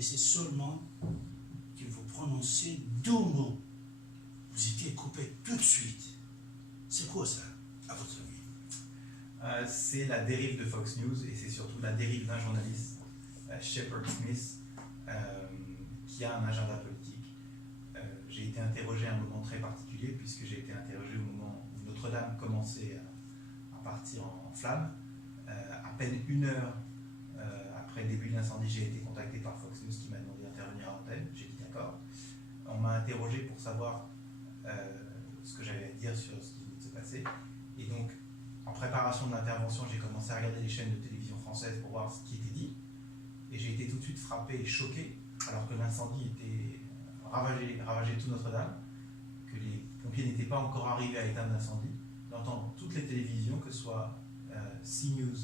laissé seulement que vous prononcez 2 mots. Vous étiez coupé tout de suite. C'est quoi ça, à votre avis? C'est la dérive de Fox News et c'est surtout la dérive d'un journaliste, Shepard Smith, qui a un agenda politique. J'ai été interrogé à un moment très particulier puisque j'ai été interrogé au moment où Notre-Dame commençait à partir en flammes. À peine 1 heure après le début de l'incendie, j'ai été contacté par Fox News qui m'a demandé d'intervenir à l'antenne. J'ai dit d'accord. On m'a interrogé pour savoir ce que j'avais à dire sur ce qui venait de se passer. Et donc, en préparation de l'intervention, j'ai commencé à regarder les chaînes de télévision françaises pour voir ce qui était dit. Et j'ai été tout de suite frappé et choqué, alors que l'incendie était ravagé tout Notre-Dame, que les pompiers n'étaient pas encore arrivés à éteindre l'incendie, d'entendre toutes les télévisions, que ce soit CNews,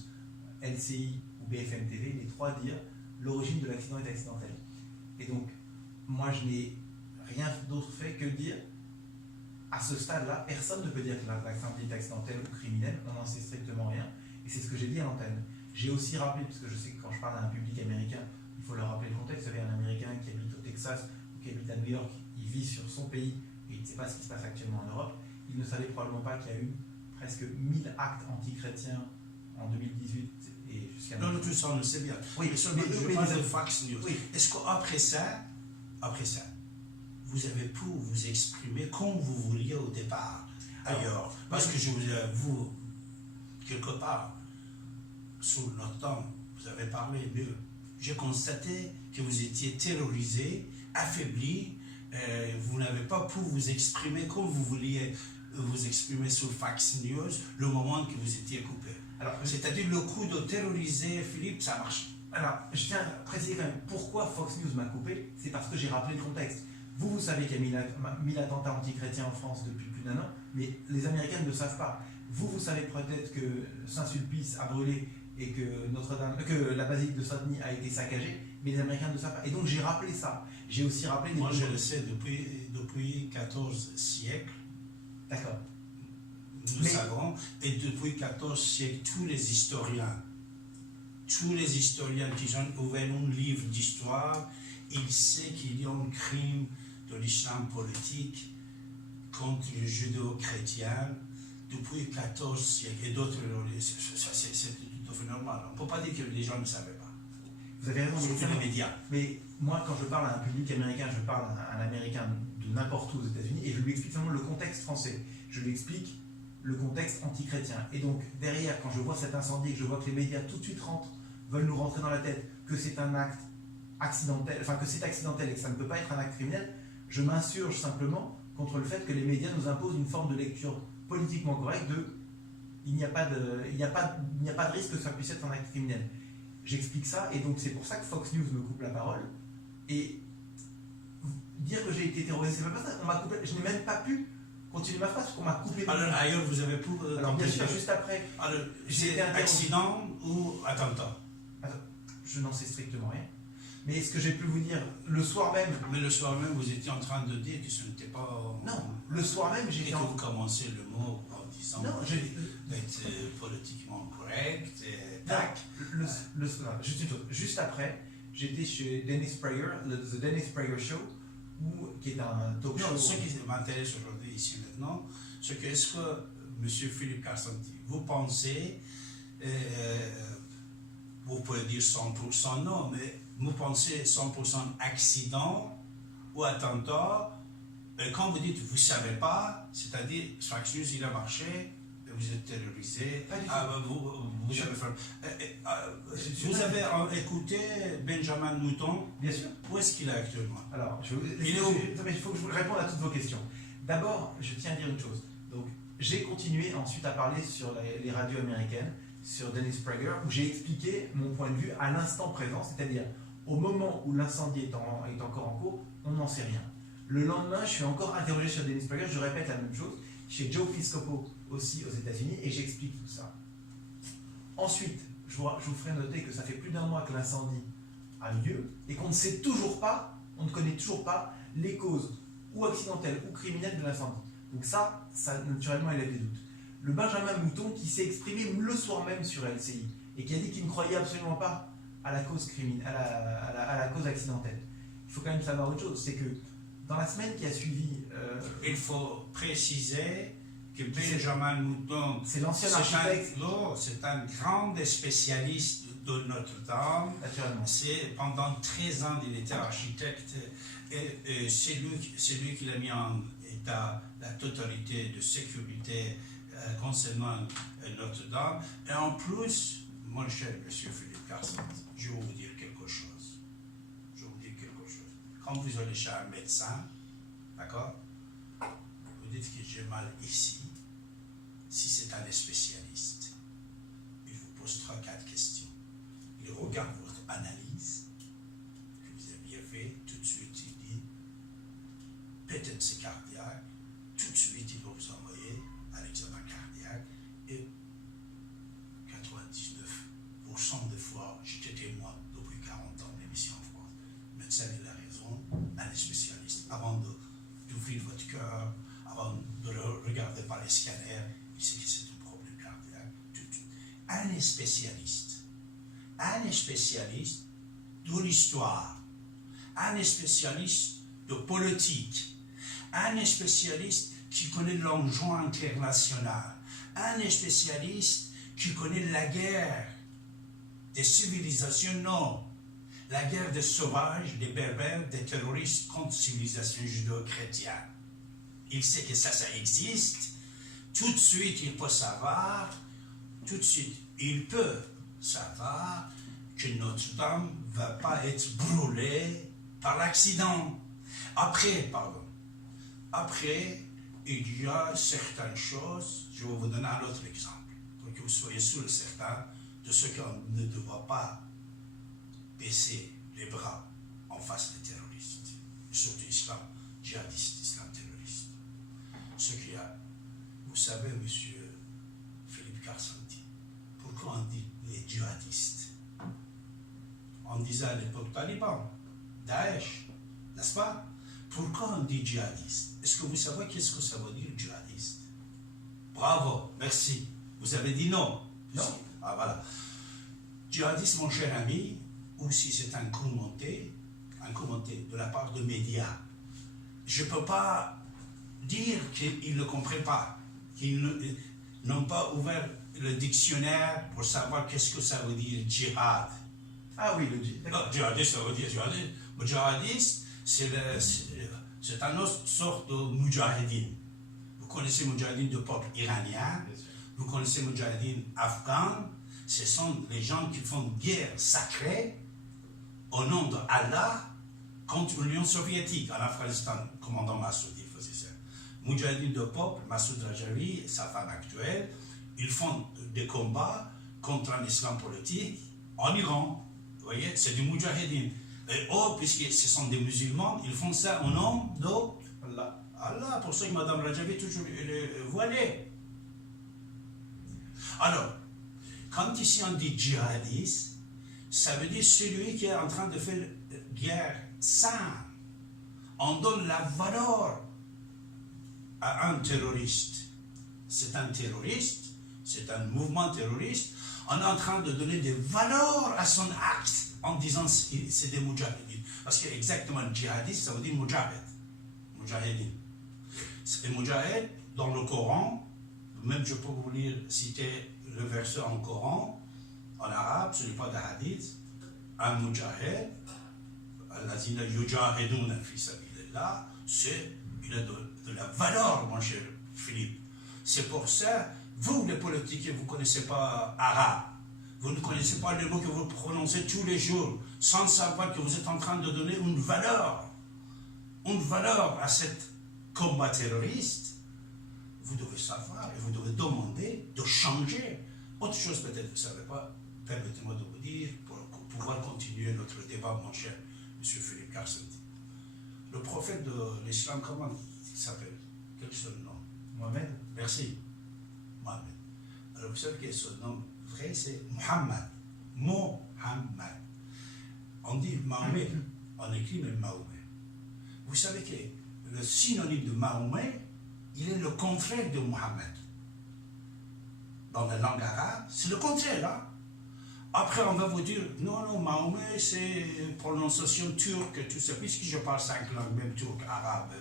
LCI ou BFM TV, les 3 dire l'origine de l'accident est accidentelle. Et donc, moi, je n'ai rien d'autre fait que dire, à ce stade-là, personne ne peut dire que l'accident est accidentel ou criminel, on n'en sait strictement rien, et c'est ce que j'ai dit à l'antenne. J'ai aussi rappelé, parce que je sais que quand je parle à un public américain, il faut leur rappeler le contexte. Vous savez, un Américain qui habite au Texas ou qui habite à New York, il vit sur son pays et il ne sait pas ce qui se passe actuellement en Europe. Il ne savait probablement pas qu'il y a eu presque 1000 actes antichrétiens en 2018 et jusqu'à... Non, tout ça, on le sait bien. Oui, mais je parle de Fox News. Oui. Est-ce qu'après ça, vous avez pu vous exprimer comme vous vouliez au départ, ailleurs? Parce que je vous, quelque part, sous notre temps, vous avez parlé mieux. J'ai constaté que vous étiez terrorisé, affaibli, vous n'avez pas pu vous exprimer comme vous vouliez vous exprimer sur Fox News le moment que vous étiez coupé. Alors, c'est-à-dire le coup de terroriser Philippe, ça marche. Alors, je tiens à préciser quand même pourquoi Fox News m'a coupé, c'est parce que j'ai rappelé le contexte. Vous savez qu'il y a 1000 attentats antichrétiens en France depuis plus d'1 an, mais les Américains ne le savent pas. Vous savez peut-être que Saint-Sulpice a brûlé et que Notre-Dame, que la basilique de Saint-Denis a été saccagée, mais les Américains ne le savent pas. Et donc j'ai rappelé ça. J'ai aussi rappelé... Moi je le sais depuis 14 siècles. D'accord. Nous savons, et depuis 14 siècles, tous les historiens qui ont ouvert un livre d'histoire, ils savent qu'il y a un crime de l'islam politique contre les judéo-chrétiens depuis 14 siècles. Et d'autres, c'est tout à fait normal. On ne peut pas dire que les gens ne savaient pas. Vous avez raison, surtout les médias. Mais moi, quand je parle à un public américain, je parle à un Américain de n'importe où aux États-Unis et je lui explique seulement le contexte français. Je lui explique le contexte antichrétien. Et donc, derrière, quand je vois cet incendie et que je vois que les médias tout de suite veulent nous rentrer dans la tête que c'est un acte accidentel, enfin que c'est accidentel et que ça ne peut pas être un acte criminel, je m'insurge simplement contre le fait que les médias nous imposent une forme de lecture politiquement correcte de il n'y a pas de risque que ça puisse être un acte criminel. J'explique ça et donc c'est pour ça que Fox News me coupe la parole. Et dire que j'ai été terrorisé, c'est pas ça. On m'a coupé, je n'ai même pas pu continuer ma phrase parce qu'on m'a coupé. Alors ailleurs vous avez pu. Alors bien sûr, juste après. Alors c'est accident ou attentat? Je n'en sais strictement rien. Mais ce que j'ai pu vous dire le soir même. Mais le soir même, vous étiez en train de dire que ce n'était pas. Non, le soir même, j'étais. Et que vous commencez le mot en disant. Non, d'être politiquement correct. Tac. Juste après, j'étais chez Dennis Prager, The Dennis Prager Show, qui est un talk show. Non, ce qui m'intéresse aujourd'hui, ici maintenant, c'est que est-ce que M. Philippe Carsanti, vous pensez, vous pouvez dire 100% non, mais vous pensez 100% accident ou attentat, et quand vous dites vous ne savez pas, c'est-à-dire Fox News il a marché, vous êtes terrorisé, vous avez écouté Benjamin Mouton? Bien sûr. Où est-ce qu'il est actuellement? Alors, il faut que je vous réponde à toutes vos questions. D'abord, je tiens à dire une chose. Donc, j'ai continué ensuite à parler sur les radios américaines, sur Dennis Prager, où j'ai expliqué mon point de vue à l'instant présent, c'est-à-dire au moment où l'incendie est encore en cours, on n'en sait rien. Le lendemain, je suis encore interrogé sur Dennis Prager, je répète la même chose, chez Joe Piscopo aussi aux États-Unis, et j'explique tout ça. Ensuite, je vous ferai noter que ça fait plus d'1 mois que l'incendie a lieu, et qu'on ne sait toujours pas, on ne connaît toujours pas les causes ou accidentelles ou criminelles de l'incendie. Donc ça naturellement élève des doutes. Le Benjamin Mouton qui s'est exprimé le soir même sur LCI, et qui a dit qu'il ne croyait absolument pas à la cause criminelle, à la cause accidentelle. Il faut quand même savoir autre chose, c'est que dans la semaine qui a suivi... il faut préciser que Benjamin Mouton, c'est l'ancien architecte. C'est un grand spécialiste de Notre-Dame. Naturellement. Pendant 13 ans, il était architecte et c'est lui qui a mis en état la totalité de sécurité concernant Notre-Dame. Et en plus, mon cher monsieur Philippe Carson, je vais vous dire quelque chose. Quand vous allez chez un médecin, d'accord, vous dites que j'ai mal ici. Si c'est un spécialiste, il vous pose 3-4 questions. Il regarde votre analyse que vous avez bien fait. Tout de suite, il dit peut-être c'est cardiaque. Tout de suite, il va vous envoyer à l'examen cardiaque. Et 99% des fois, j'étais témoin depuis 40 ans de l'émission en France. Le médecin, il a raison, un spécialiste. Avant d'ouvrir votre cœur, avant de le regarder par les scanners, il sait que c'est un problème cardiaque. Un spécialiste de l'histoire, un spécialiste de politique, un spécialiste qui connaît l'enjeu international, un spécialiste qui connaît la guerre des civilisations, non, la guerre des sauvages, des berbères, des terroristes contre civilisation judéo-chrétienne. Il sait que ça existe. Tout de suite, il peut savoir, que Notre-Dame ne va pas être brûlée par l'accident. Après, il y a certaines choses, je vais vous donner un autre exemple, pour que vous soyez sûr et certain de ce qu'on ne doit pas baisser les bras en face des terroristes, surtout islam djihadiste, islam terroriste. Ce qu'il y a, vous savez, monsieur Philippe Karsanti, pourquoi on dit les djihadistes? On disait à l'époque Taliban, Daesh, n'est-ce pas? Pourquoi on dit djihadiste? Est-ce que vous savez qu'est-ce que ça veut dire djihadiste? Bravo, merci. Vous avez dit non. Non. Ah voilà. Djihadiste, mon cher ami, ou si c'est un commenté de la part de médias. Je ne peux pas dire qu'ils ne comprennent pas, qu'ils n'ont pas ouvert le dictionnaire pour savoir qu'est-ce que ça veut dire djihad. Ah oui, le djihad. Non, djihadiste, ça veut dire djihadiste. Le djihadiste, c'est une autre sorte de mujahideen. Vous connaissez mujahideen du peuple iranien, vous connaissez mujahideen afghans. Ce sont les gens qui font guerre sacrée au nom d'Allah contre l'Union soviétique en Afghanistan. Le commandant Massoud, il faisait ça. Mujahideen de peuple, Massoud Rajavi et sa femme actuelle, ils font des combats contre un islam politique en Iran. Vous voyez, c'est du Mujahideen. Et puisque ce sont des musulmans, ils font ça au nom d'Allah. Allah, pour ça que Mme Rajavi toujours voilée. Alors, quand ici on dit djihadiste, ça veut dire celui qui est en train de faire guerre sainte. On donne la valeur à un terroriste. C'est un terroriste, c'est un mouvement terroriste. On est en train de donner des valeurs à son acte en disant c'est des mujahideen. Parce que exactement djihadiste, ça veut dire mujahid. Mujahideen. C'est mujahid dans le Coran. Même je peux vous citer le verset en Coran, en arabe, ce n'est pas de hadith. Un mujahid, allazina yujahiduna fi sabilillah, il a de la valeur, mon cher Philippe. C'est pour ça, vous les politiques, vous ne connaissez pas arabe. Vous ne connaissez pas les mots que vous prononcez tous les jours, sans savoir que vous êtes en train de donner une valeur à cet combat terroriste. Vous devez savoir et vous devez demander de changer. Autre chose peut-être que vous ne savez pas, permettez-moi de vous dire, pour pouvoir continuer notre débat, mon cher M. Philippe Karsanti. Le prophète de l'islam, comment il s'appelle? Quel est son nom? Mohamed. Merci. Mohamed. Alors vous savez que son nom vrai, c'est Muhammad. Mohammad. On dit Mahomet, on écrit même Mahomet. Vous savez que le synonyme de Mahomet, il est le contraire de Mohammed. Dans la langue arabe, c'est le contraire. Hein? Après, on va vous dire, non, Mahomet, c'est prononciation turque, tout ça, puisque je parle 5 langues, même turc, arabe,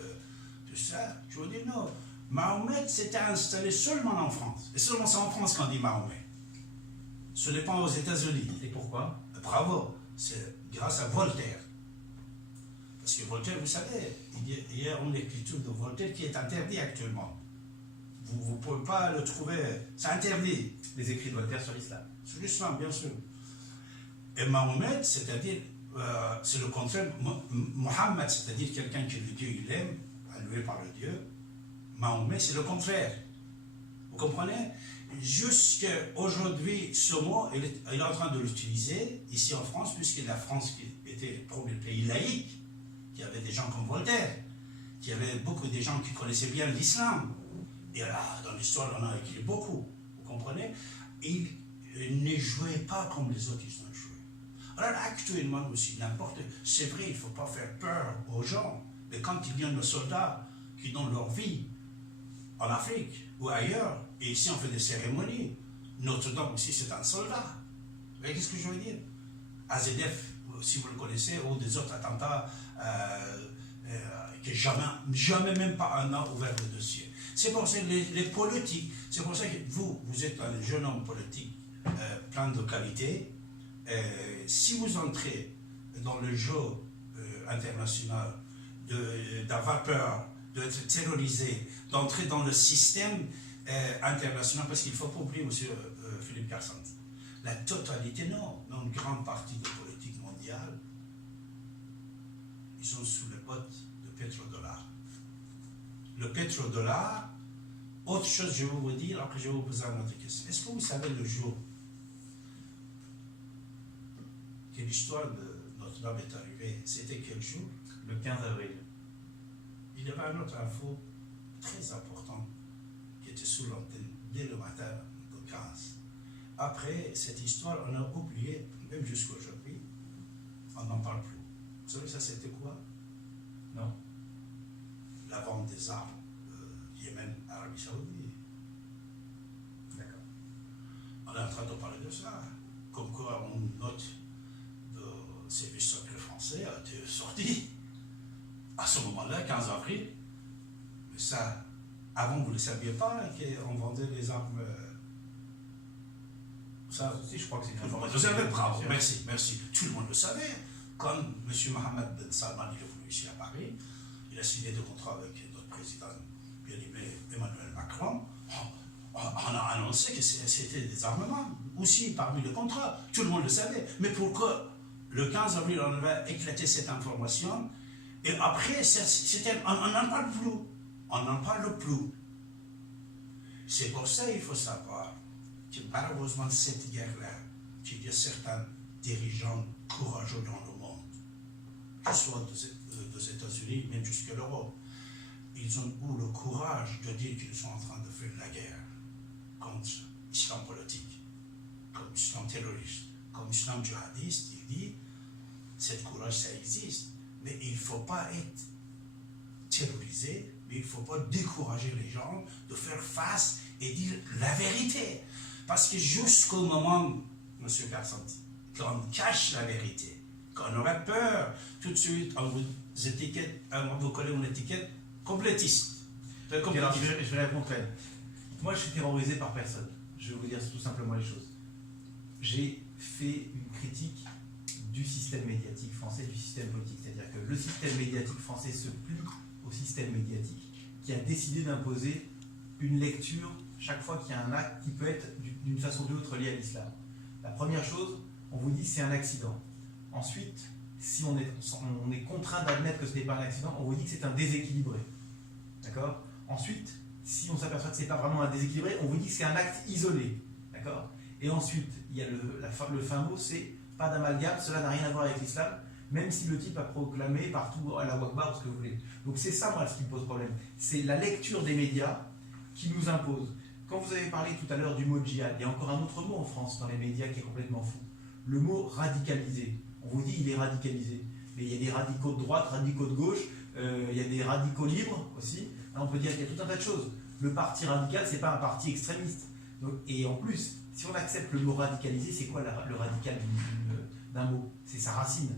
tout ça. Je vous dis, non. Mahomet s'était installé seulement en France. Et seulement c'est en France qu'on dit Mahomet. Ce n'est pas aux États-Unis. Et pourquoi? Bravo. C'est grâce à Voltaire. Parce que Voltaire, vous savez, il y a une écriture de Voltaire qui est interdite actuellement. Vous ne pouvez pas le trouver, c'est interdit. Les écrits de Voltaire sur l'islam. Sur l'islam, bien sûr. Et Mahomet, c'est-à-dire, c'est le contraire. Mohammed, c'est-à-dire quelqu'un que le Dieu il aime, élevé par le Dieu. Mahomet, c'est le contraire. Vous comprenez? Jusqu'à aujourd'hui, ce mot, il est en train de l'utiliser ici en France, puisque la France qui était le premier pays laïque, qui avait des gens comme Voltaire, qui avait beaucoup de gens qui connaissaient bien l'islam. Et là, dans l'histoire, on a écrit beaucoup. Vous comprenez? Il ne jouait pas comme les autres, ils ont joué. Alors actuellement aussi, c'est vrai, il ne faut pas faire peur aux gens, mais quand il y a nos soldats qui donnent leur vie en Afrique ou ailleurs, et ici on fait des cérémonies, Notre-Dame aussi c'est un soldat. Vous voyez ce que je veux dire? AZF, si vous le connaissez, ou des autres attentats que jamais même pas un an ouvert le dossier. C'est pour ça que les politiques, c'est pour ça que vous êtes un jeune homme politique plein de qualités. Si vous entrez dans le jeu international d'avoir peur, d'être terrorisé, d'entrer dans le système international, parce qu'il ne faut pas oublier, monsieur Philippe Karsanti, la totalité, non, une grande partie de politique mondiale, ils sont sous les bottes de pétrodollar. Le pétrodollar, autre chose, je vais vous dire, après je vais vous poser une autre question. Est-ce que vous savez le jour que l'histoire de Notre-Dame est arrivée, c'était quel jour? Le 15 avril. Il y avait une autre info très importante qui était sous l'antenne dès le matin de 15. Après cette histoire, on a oublié, même jusqu'à aujourd'hui, on n'en parle plus. Vous savez, ça c'était quoi? Non. La vente des armes, Yémen, Arabie Saoudite. D'accord. On est en train de parler de ça. Comme quoi, une note de service secret français a été sortie à ce moment-là, 15 avril. Mais ça, avant, vous ne le saviez pas qu'on vendait les armes. Ça, si, je crois que c'est une tout le monde information. le savait, bravo, merci. Tout le monde le savait. Quand M. Mohamed Ben Salman est venu ici à Paris, il a signé des contrats avec notre président bien-aimé Emmanuel Macron. On a annoncé que c'était des armements aussi parmi les contrats. Tout le monde le savait. Mais pourquoi le 15 avril, on va éclater cette information et après, on n'en parle plus. On n'en parle plus. C'est pour ça qu'il faut savoir que malheureusement, cette guerre-là, qu'il y a certains dirigeants courageux dans le monde, que ce soit des États-Unis, même jusqu'à l'Europe, ils ont eu le courage de dire qu'ils sont en train de faire la guerre contre l'islam politique, comme l'islam terroriste, comme l'islam djihadiste. Il dit, cette courage, ça existe, mais il ne faut pas être terrorisé, mais il ne faut pas décourager les gens de faire face et dire la vérité. Parce que jusqu'au moment, M. Karsanti, qu'on cache la vérité, qu'on aurait peur, tout de suite, on vous colle une étiquette complétiste. Alors, je vais répondre. Moi, je suis terrorisé par personne. Je vais vous dire tout simplement les choses. J'ai fait une critique du système médiatique français, du système politique. C'est-à-dire que le système médiatique français se plie au système médiatique qui a décidé d'imposer une lecture chaque fois qu'il y a un acte qui peut être d'une façon ou d'une autre lié à l'islam. La première chose, on vous dit c'est un accident. Ensuite, si on est contraint d'admettre que ce n'est pas un accident, on vous dit que c'est un déséquilibré. D'accord? Ensuite, si on s'aperçoit que ce n'est pas vraiment un déséquilibré, on vous dit que c'est un acte isolé. D'accord? Et ensuite, il y a le fin mot, c'est pas d'amalgame, cela n'a rien à voir avec l'islam, même si le type a proclamé partout à la Wakbar ou ce que vous voulez. Donc c'est ça, moi, ce qui me pose problème. C'est la lecture des médias qui nous impose. Quand vous avez parlé tout à l'heure du mot djihad, il y a encore un autre mot en France dans les médias qui est complètement fou. Le mot radicalisé. On vous dit il est radicalisé. Mais il y a des radicaux de droite, radicaux de gauche, il y a des radicaux libres aussi. Là, on peut dire qu'il y a tout un tas de choses. Le parti radical, ce n'est pas un parti extrémiste. Donc, et en plus, si on accepte le mot radicalisé, c'est quoi le radical d'un mot? C'est sa racine.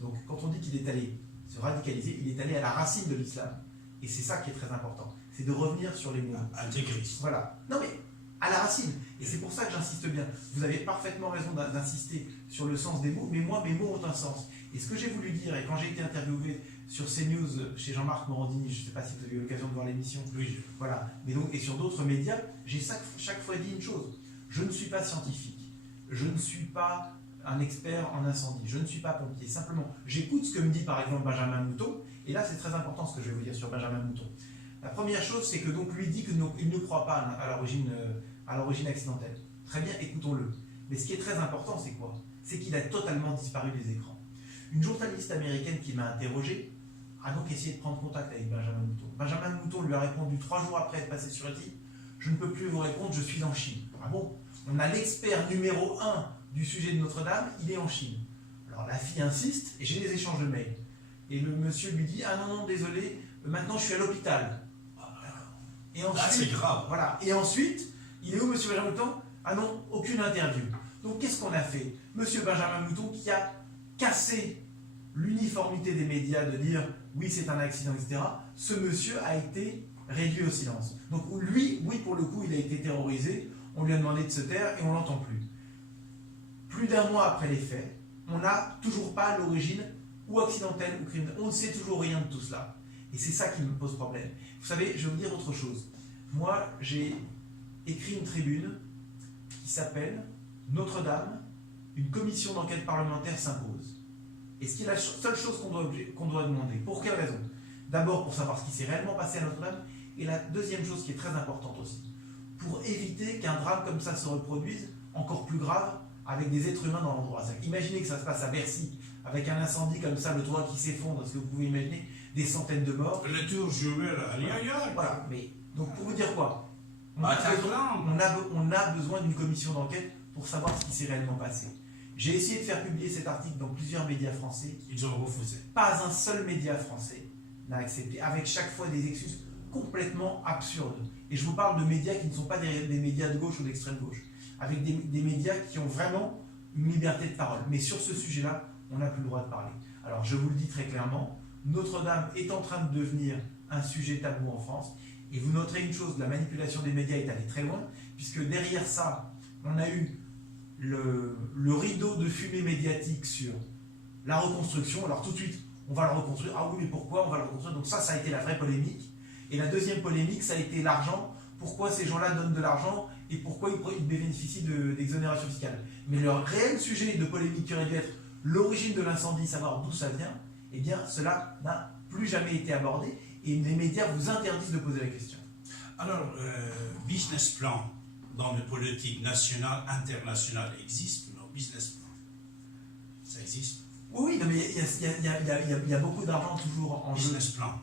Donc quand on dit qu'il est allé se radicaliser, il est allé à la racine de l'islam. Et c'est ça qui est très important. C'est de revenir sur les mots. Intégriste. Voilà. Non mais, à la racine. Et c'est pour ça que j'insiste bien. Vous avez parfaitement raison d'insister sur le sens des mots, mais moi, mes mots ont un sens. Et ce que j'ai voulu dire, et quand j'ai été interviewé sur CNews chez Jean-Marc Morandini, je ne sais pas si vous avez eu l'occasion de voir l'émission, Oui. voilà, mais donc, et sur d'autres médias, j'ai chaque fois dit une chose. Je ne suis pas scientifique. Je ne suis pas un expert en incendie. Je ne suis pas pompier. Simplement, j'écoute ce que me dit par exemple Benjamin Mouton. Et là, c'est très important ce que je vais vous dire sur Benjamin Mouton. La première chose, c'est que donc lui dit qu'il ne croit pas à l'origine accidentelle. Très bien, écoutons-le. Mais ce qui est très important, c'est quoi? C'est qu'il a totalement disparu des écrans. Une journaliste américaine qui m'a interrogé a donc essayé de prendre contact avec Benjamin Mouton. Benjamin Mouton lui a répondu 3 jours après être passé sur ETI: je ne peux plus vous répondre, je suis en Chine. Ah bon? On a l'expert numéro 1 du sujet de Notre-Dame, il est en Chine. Alors la fille insiste, et j'ai des échanges de mails. Et le monsieur lui dit: ah non, désolé, maintenant je suis à l'hôpital. Et ensuite, c'est grave. Voilà. Et ensuite, il est où, monsieur Benjamin Mouton? Ah non, aucune interview. Donc qu'est-ce qu'on a fait? Monsieur Benjamin Mouton qui a cassé l'uniformité des médias de dire oui, c'est un accident, etc. Ce monsieur a été réduit au silence. Donc lui, oui, pour le coup, il a été terrorisé. On lui a demandé de se taire et on ne l'entend plus. Plus d'un mois après les faits, on n'a toujours pas l'origine ou accidentelle ou criminelle. On ne sait toujours rien de tout cela. Et c'est ça qui me pose problème. Vous savez, je vais vous dire autre chose. Moi, j'ai écrit une tribune qui s'appelle « Notre-Dame, une commission d'enquête parlementaire s'impose ». Et ce qui est la seule chose qu'on doit demander. Pour quelle raison? D'abord, pour savoir ce qui s'est réellement passé à Notre-Dame. Et la deuxième chose qui est très importante aussi, pour éviter qu'un drame comme ça se reproduise, encore plus grave, avec des êtres humains dans l'endroit. Imaginez que ça se passe à Bercy, avec un incendie comme ça, le toit qui s'effondre, est-ce que vous pouvez imaginer des centaines de morts? Le tour jumelle, aïe aïe aïe. Voilà, mais donc pour vous dire quoi? On Bah, a besoin d'une commission d'enquête pour savoir ce qui s'est réellement passé. J'ai essayé de faire publier cet article dans plusieurs médias français. Ils ont refusé. Pas un seul média français n'a accepté, avec chaque fois des excuses complètement absurdes. Et je vous parle de médias qui ne sont pas des médias de gauche ou d'extrême gauche, avec des médias qui ont vraiment une liberté de parole. Mais sur ce sujet-là, on n'a plus le droit de parler. Alors je vous le dis très clairement, Notre-Dame est en train de devenir un sujet tabou en France. Et vous noterez une chose, la manipulation des médias est allée très loin, puisque derrière ça, on a eu le rideau de fumée médiatique sur la reconstruction. Alors tout de suite, on va le reconstruire. Ah oui, mais pourquoi on va le reconstruire? Donc ça a été la vraie polémique. Et la deuxième polémique, ça a été l'argent. Pourquoi ces gens-là donnent de l'argent et pourquoi ils bénéficient d'exonération fiscale? Mais le réel sujet de polémique qui aurait dû être l'origine de l'incendie, savoir d'où ça vient, eh bien cela n'a plus jamais été abordé et les médias vous interdisent de poser la question. Alors, business plan dans le politique national, international existe ou non? Business plan, ça existe? Oui, non, mais il y a beaucoup d'argent toujours en jeu. Business plan.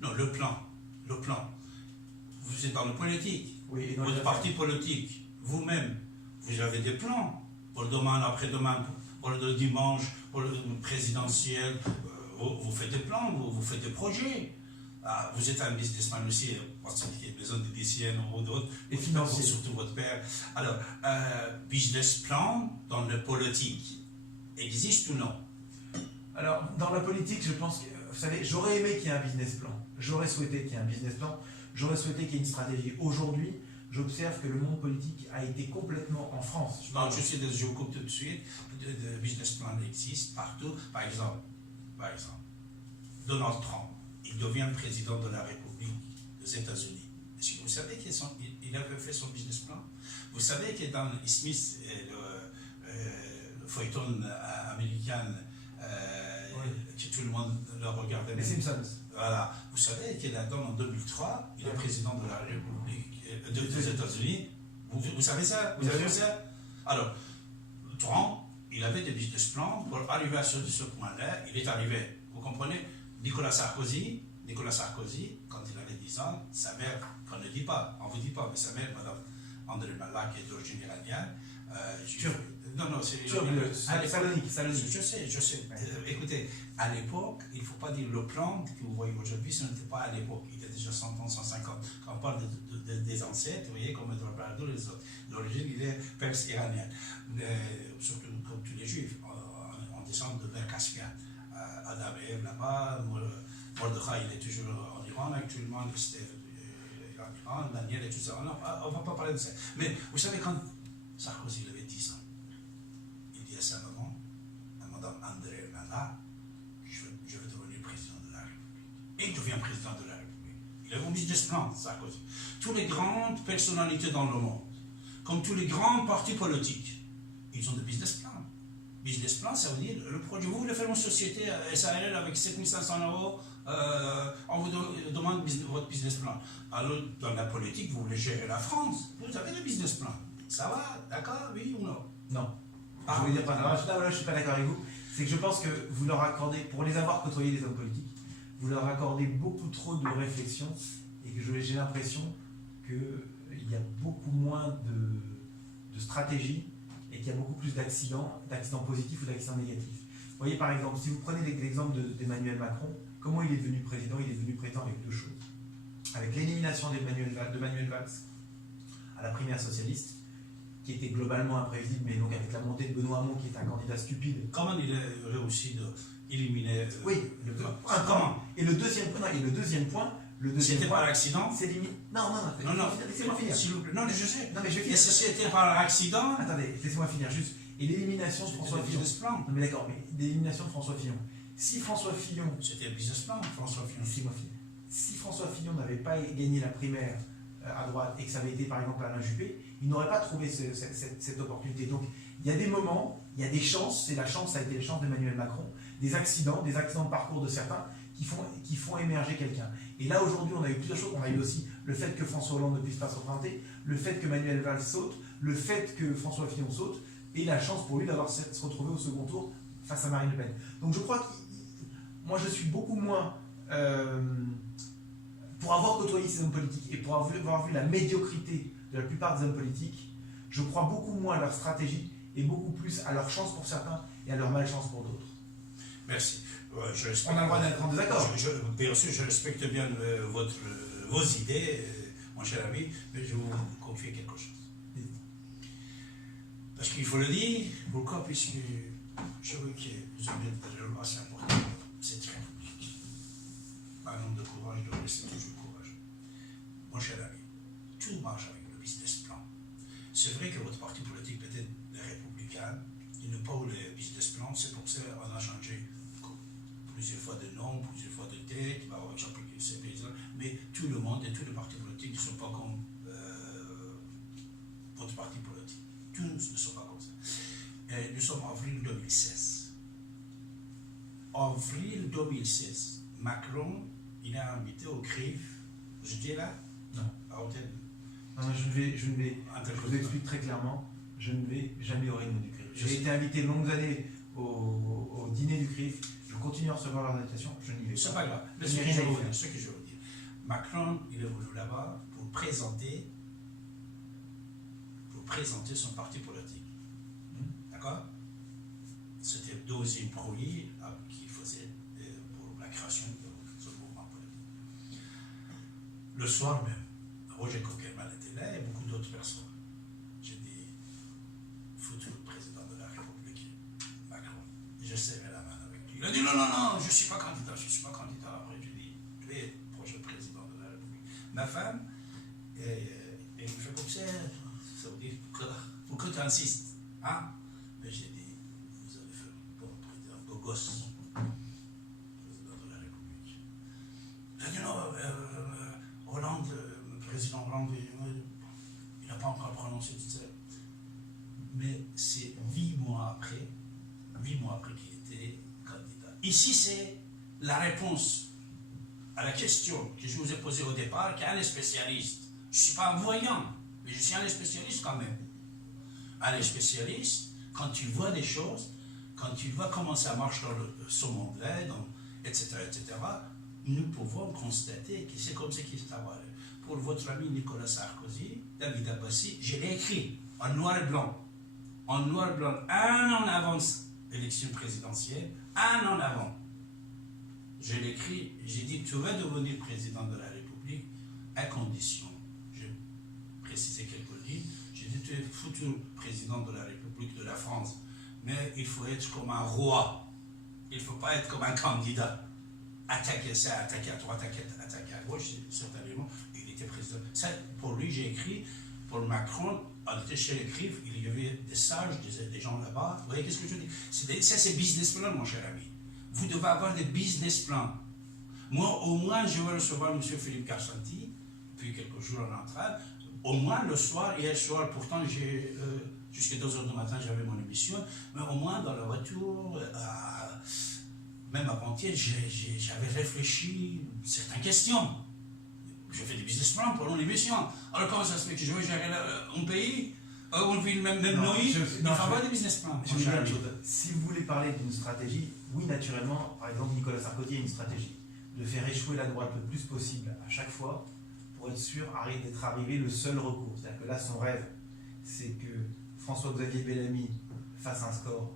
Non, le plan. Vous êtes dans le politique. Oui, et dans Votre les parti politique, vous-même, vous avez des plans pour le demain, après-demain, pour le dimanche, pour le présidentiel. Vous faites des plans, vous faites des projets. Ah, vous êtes un businessman aussi, parce qu'il y a besoin d'édiciennes ou d'autres, et financiers. Surtout votre père. Alors, business plan dans le politique existe ou non? Alors, dans la politique, je pense que, vous savez, j'aurais aimé qu'il y ait un business plan. J'aurais souhaité qu'il y ait un business plan. J'aurais souhaité qu'il y ait une stratégie. Aujourd'hui, j'observe que le monde politique a été complètement en France. Je vous coupe tout de suite. Le business plan existe partout. Par exemple, Donald Trump, il devient président de la République des États-Unis. Est-ce que vous savez qu'il avait fait son business plan? Vous savez que dans Smith, le feuilleton américain, que tout le monde le regardait. Les Simpsons. Voilà. Vous savez qu'il a en 2003, il est président de la République des États-Unis. Vous savez ça? Vous avez vu ça? Alors, Trump, il avait des business plans pour arriver à ce point-là. Il est arrivé. Vous comprenez? Nicolas Sarkozy, quand il avait 10 ans, sa mère, qu'on ne dit pas, on ne vous dit pas, mais sa mère, Madame André Malak, qui est d'origine iranienne, Non, c'est... Salonique. Je sais. Ouais. Écoutez, à l'époque, il ne faut pas dire le plan que vous voyez aujourd'hui, ce n'était pas à l'époque. Il y a déjà 100 ans, 150. Quand on parle des ancêtres, vous voyez, comme le Labrador et les autres, l'origine, il est perse-iranienne. Surtout comme tous les juifs, on descend de vers Caspian. Adam et Ève là-bas, Mordechai, il est toujours en Iran actuellement, Esther en Iran, Daniel et tout ça. Non, on ne va pas parler de ça. Mais vous savez, quand Sarkozy avait 10 ans, il dit à sa maman, à Madame André Nana, je veux devenir président de la République. Et il devient président de la République. Il avait un business plan, Sarkozy. Toutes les grandes personnalités dans le monde, comme tous les grands partis politiques, ils ont des business plans. Business plan, ça veut dire le projet. Vous voulez faire une société SARL avec 7 500 €, on vous demande votre business plan. Alors, dans la politique, vous voulez gérer la France, vous avez le business plan. Ça va, d'accord, oui ou non? Non. Je veux dire pas. Là, je ne suis pas d'accord avec vous. C'est que je pense que vous leur accordez, pour les avoir côtoyés, les hommes politiques, vous leur accordez beaucoup trop de réflexion et que j'ai l'impression qu'il y a beaucoup moins de stratégie et qu'il y a beaucoup plus d'accidents positifs ou d'accidents négatifs. Vous voyez, par exemple, si vous prenez l'exemple d'Emmanuel Macron, comment il est devenu président? Il est devenu président avec deux choses. Avec l'élimination de Manuel Valls à la primaire socialiste, qui était globalement imprévisible, mais donc avec la montée de Benoît Hamon, qui est un candidat stupide. Comment il a réussi d'éliminer... Oui, comment? Et le deuxième point... C'était par accident? C'est limite. Non, laissez-moi finir. S'il vous plaît. Non, je sais. Non, mais je vais finir. Et c'était par accident? Attendez, laissez-moi finir juste. Et l'élimination de François Fillon. Non, mais d'accord, mais l'élimination de François Fillon. Si François Fillon. C'était un business plan, François Fillon. Laissez-moi finir. Si François Fillon n'avait pas gagné la primaire à droite et que ça avait été par exemple Alain Juppé, il n'aurait pas trouvé cette opportunité. Donc il y a des moments, il y a des chances, c'est la chance, ça a été la chance d'Emmanuel Macron, des accidents de parcours de certains qui font émerger quelqu'un. Et là aujourd'hui on a eu plusieurs choses, on a eu aussi le fait que François Hollande ne puisse pas se représenter, le fait que Manuel Valls saute, le fait que François Fillon saute, et la chance pour lui d'avoir se retrouver au second tour face à Marine Le Pen. Donc je crois que moi je suis beaucoup moins... pour avoir côtoyé ces hommes politiques et pour avoir vu la médiocrité de la plupart des hommes politiques, je crois beaucoup moins à leur stratégie et beaucoup plus à leur chance pour certains et à leur malchance pour d'autres. Merci. On a le droit d'être en désaccord. Bien sûr, je respecte bien vos idées, mon cher ami, mais je vais vous confier quelque chose. Parce qu'il faut le dire, pourquoi? Puisque je veux que vous ayez de loi, c'est important, c'est très public. Un homme de courage doit rester toujours courageux. Mon cher ami, tout marche avec le business plan. C'est vrai que votre parti politique, peut-être les Républicains, il n'a pas eu le business plan, c'est pour ça qu'on a changé plusieurs fois de nom, plusieurs fois de tête, mais tout le monde et tous les partis politiques ne sont pas comme votre parti politique. Tous ne sont pas comme ça. Et nous sommes en avril 2016. En avril 2016, Macron, il a invité au CRIF, je dis là, non. À hôtel. Non, je vous explique très clairement, je ne vais jamais au rythme du CRIF. J'ai été invité de longues années au dîner du CRIF, je continue à recevoir leur invitation, je n'y vais pas. C'est pas grave, mais ce que je veux dire, Macron, il est venu là-bas pour présenter son parti politique. D'accord? C'était le deuxième projet qu'il faisait pour la création de ce mouvement politique. Le soir même, Roger Coquerman était là et beaucoup d'autres personnes. J'ai dit, futur président de la République, Macron. Je serrais la main avec lui. Il a dit non, je ne suis pas candidat. Après, j'ai dit, tu es le prochain président de la République. Ma femme, elle me fait comme ça veut dire, pourquoi tu insistes? Hein? Mais j'ai dit, vous avez fait un bon président, beau gosse, président de la République. J'ai dit non, Hollande, le président Hollande, il n'a pas encore prononcé tout ça. Mais c'est 8 mois après qu'il était candidat. Ici, c'est la réponse à la question que je vous ai posée au départ, qu'un spécialiste. Je ne suis pas un voyant, mais je suis un spécialiste quand même. Un spécialiste, quand tu vois des choses, quand tu vois comment ça marche dans ce monde-là, etc., nous pouvons constater que c'est comme ça qu'il s'est avoué. Pour votre ami Nicolas Sarkozy, David Abbassi, je l'ai écrit en noir et blanc. en noir et blanc, un an avant l'élection présidentielle, un an avant. Je l'ai écrit, j'ai dit, tu vas devenir président de la République à condition, j'ai précisé quelques lignes, j'ai dit, tu es futur président de la République de la France, mais il faut être comme un roi, il ne faut pas être comme un candidat. Attaquer ça, attaquer à droite, attaquer à gauche, certainement, il était président. Ça, pour lui, j'ai écrit, pour Macron, on était chez les CRIF, il y avait des sages, des gens là-bas. Vous voyez, qu'est-ce que je dis? Ça, c'est business plan, mon cher ami. Vous devez avoir des business plans. Moi, au moins, je vais recevoir M. Philippe Carsanti, puis quelques jours en entrée. Au moins, le soir, hier soir, pourtant, jusqu'à 2h du matin, j'avais mon émission, mais au moins, dans la voiture, même avant-hier, j'avais réfléchi à certaines questions. Je fais des business plans pour l'émission. Alors, comment ça se fait que je veux gérer un pays, on vit le même noyau? Il faut avoir des business plans. Je vais dire une chose. Si vous voulez parler d'une stratégie, oui, naturellement, par exemple, Nicolas Sarkozy a une stratégie de faire échouer la droite le plus possible à chaque fois pour être sûr d'être arrivé le seul recours. C'est-à-dire que là, son rêve, c'est que François-Xavier Bellamy fasse un score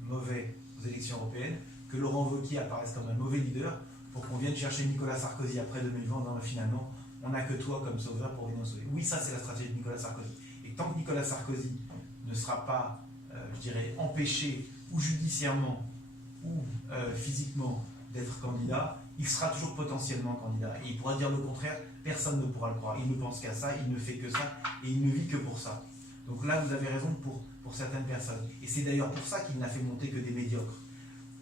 mauvais aux élections européennes, que Laurent Wauquiez apparaisse comme un mauvais leader pour qu'on vienne chercher Nicolas Sarkozy après 2020 en disant finalement, on n'a que toi comme sauveur pour venir nous sauver. Oui, ça, c'est la stratégie de Nicolas Sarkozy. Et tant que Nicolas Sarkozy ne sera pas, je dirais, empêché ou judiciairement ou physiquement d'être candidat, il sera toujours potentiellement candidat. Et il pourra dire le contraire, personne ne pourra le croire. Il ne pense qu'à ça, il ne fait que ça, et il ne vit que pour ça. Donc là, vous avez raison pour certaines personnes. Et c'est d'ailleurs pour ça qu'il n'a fait monter que des médiocres.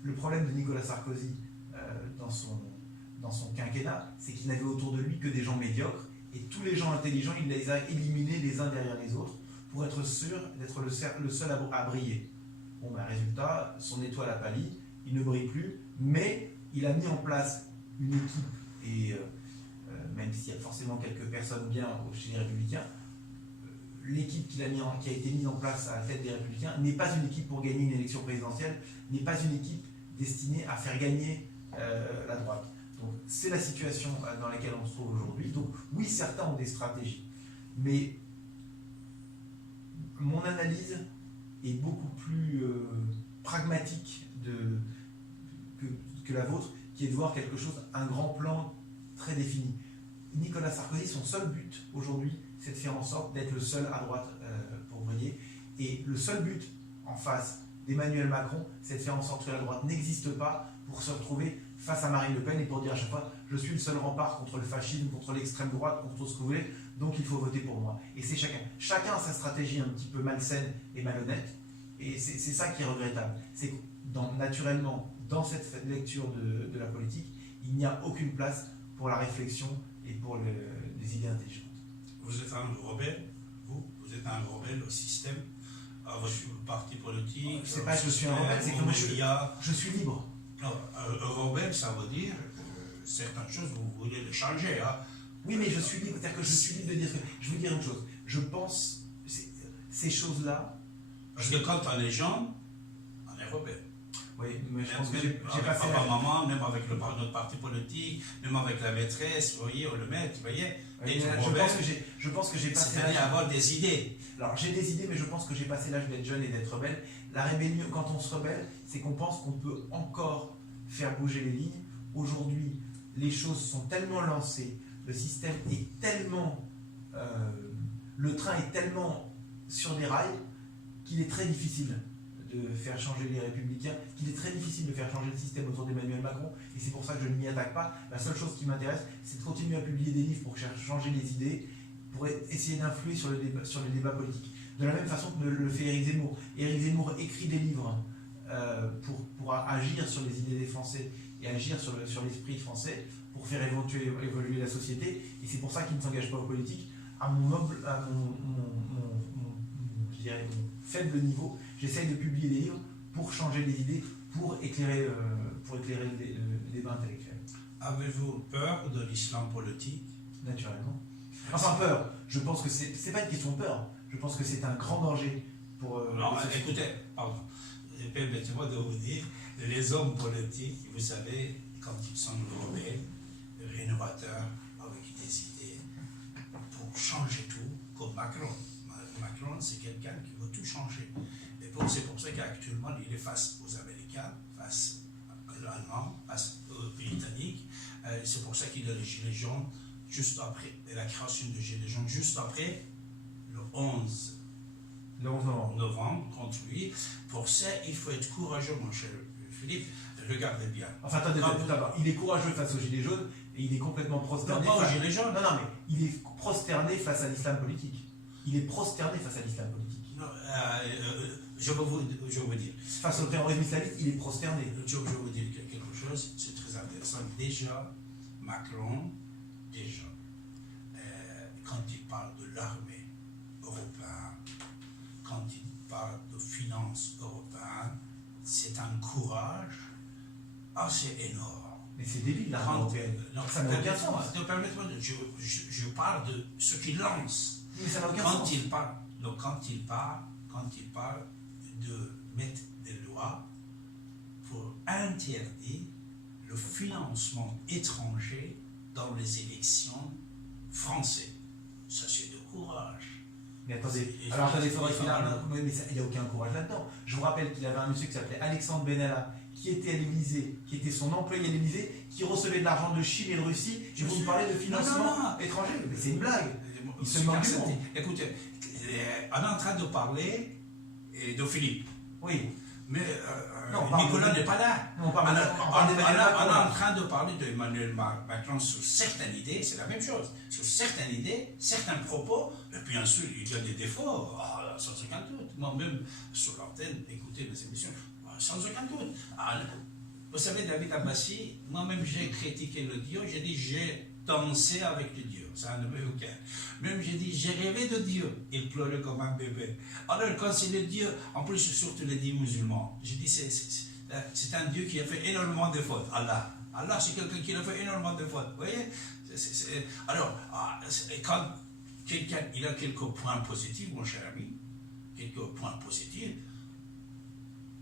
Le problème de Nicolas Sarkozy dans son quinquennat, c'est qu'il n'avait autour de lui que des gens médiocres, et tous les gens intelligents, il les a éliminés les uns derrière les autres, pour être sûr d'être le seul à briller. Bon, ben, résultat, son étoile a pâli, il ne brille plus, mais il a mis en place une équipe, et même s'il y a forcément quelques personnes bien chez les Républicains, l'équipe qui a été mise en place à la tête des Républicains n'est pas une équipe pour gagner une élection présidentielle, n'est pas une équipe destinée à faire gagner la droite. Donc c'est la situation dans laquelle on se trouve aujourd'hui. Donc oui, certains ont des stratégies, mais mon analyse est beaucoup plus pragmatique que la vôtre, qui est de voir quelque chose, un grand plan très défini. Nicolas Sarkozy, son seul but aujourd'hui, c'est de faire en sorte d'être le seul à droite pour briller. Et le seul but en face d'Emmanuel Macron, c'est de faire en sorte que la droite n'existe pas pour se retrouver face à Marine Le Pen et pour dire à chaque fois « je suis le seul rempart contre le fascisme, contre l'extrême droite, contre tout ce que vous voulez, donc il faut voter pour moi ». Et c'est chacun a sa stratégie un petit peu malsaine et malhonnête, et c'est ça qui est regrettable. C'est que naturellement, dans cette lecture de la politique, il n'y a aucune place pour la réflexion et pour les idées intelligentes. Vous êtes un rebelle, vous êtes un rebelle au système, à votre parti politique. C'est pas que je suis un rebelle, c'est que moi je suis libre. Non, un rebelle, ça veut dire que certaines choses, vous voulez les changer. Hein. Oui, mais je suis libre, c'est-à-dire que je suis libre de dire que. Je veux dire une chose, je pense ces choses-là. Parce que quand on est jeune, on est rebelle. Oui, mais je pense que j'ai passé. Papa, maman, même avec notre parti politique, même avec la maîtresse, vous voyez, ou le maître, vous voyez. Je pense que j'ai passé. C'est-à-dire avoir des idées. Alors j'ai des idées, mais je pense que j'ai passé l'âge d'être jeune et d'être rebelle. La rébellion, quand on se rebelle, c'est qu'on pense qu'on peut encore faire bouger les lignes. Aujourd'hui, les choses sont tellement lancées, le système est tellement. Le train est tellement sur des rails qu'il est très difficile de faire changer les Républicains, qu'il est très difficile de faire changer le système autour d'Emmanuel Macron, et c'est pour ça que je ne m'y attaque pas. La seule chose qui m'intéresse, c'est de continuer à publier des livres pour changer les idées, pour essayer d'influer sur le débat politique. De la même façon que le fait Éric Zemmour. Éric Zemmour écrit des livres pour agir sur les idées des Français et agir sur l'esprit français, pour faire évoluer la société, et c'est pour ça qu'il ne s'engage pas en politique. À mon faible niveau, j'essaye de publier des livres pour changer les idées, pour éclairer le débat intellectuel. Avez-vous peur de l'islam politique? Naturellement. Enfin, peur. Je pense que c'est pas une question de peur. Je pense que c'est un grand danger pour. Non, écoutez, pardon. Permettez-moi de vous dire, les hommes politiques, vous savez, quand ils sont rebelles, rénovateurs, avec des idées pour changer tout, comme Macron. Macron, c'est quelqu'un qui veut tout changer. Et c'est pour ça qu'actuellement, il est face aux Américains, face aux Allemands, face aux Britanniques. C'est pour ça qu'il a les Gilets jaunes juste après la création des Gilets jaunes, juste après le 11 novembre contre lui. Pour ça, il faut être courageux, mon cher Philippe. Regardez bien. Enfin, attendez, tout d'abord, il est courageux face aux Gilets jaunes et il est complètement prosterné. Non, pas aux Gilets jaunes. Non, mais il est prosterné face à l'islam politique. Il est prosterné face à l'islam politique. Non, je vais vous dire. Face au terrorisme islamiste, il est prosterné. Je vais vous dire quelque chose, c'est très intéressant. Déjà, Macron, quand il parle de l'armée européenne, quand il parle de finances européennes, c'est un courage assez énorme. Mais c'est débile, l'armée européenne. Ça n'a aucun sens. Permettez-moi, je parle de ce qu'il lance. Mais ça n'a aucun quand sens. Quand il parle de mettre des lois pour interdire le financement étranger dans les élections françaises. Ça, c'est de courage. Mais attendez, il faudrait qu'il ait mais il n'y a aucun courage là-dedans. Je vous rappelle qu'il avait un monsieur qui s'appelait Alexandre Benalla, qui était à l'Élysée, qui était son employé à l'Élysée, qui recevait de l'argent de Chine et de Russie, et vous me parlez de financement étranger. Mais c'est une blague. Il se moque du monde. Écoutez, on est en train de parler de Philippe. Oui. Mais non, Nicolas n'est pas là. Non, on est en train de parler d'Emmanuel Macron sur certaines idées, c'est la même chose. Sur certaines idées, certains propos, et bien sûr, il y a des défauts, sans aucun doute. Moi-même, sur l'antenne, écoutez les émissions, sans aucun doute. Vous savez, David Abbassi, moi-même, j'ai critiqué le Dieu, j'ai dit, j'ai dansé avec le Dieu. C'est un Américain. Même j'ai dit, j'ai rêvé de Dieu. Il pleurait comme un bébé. Alors quand c'est le Dieu, en plus surtout les dits musulmans, j'ai dit, c'est un Dieu qui a fait énormément de fautes. Allah, c'est quelqu'un qui a fait énormément de fautes. Vous voyez? Alors, quand quelqu'un, il a quelques points positifs, mon cher ami, quelques points positifs,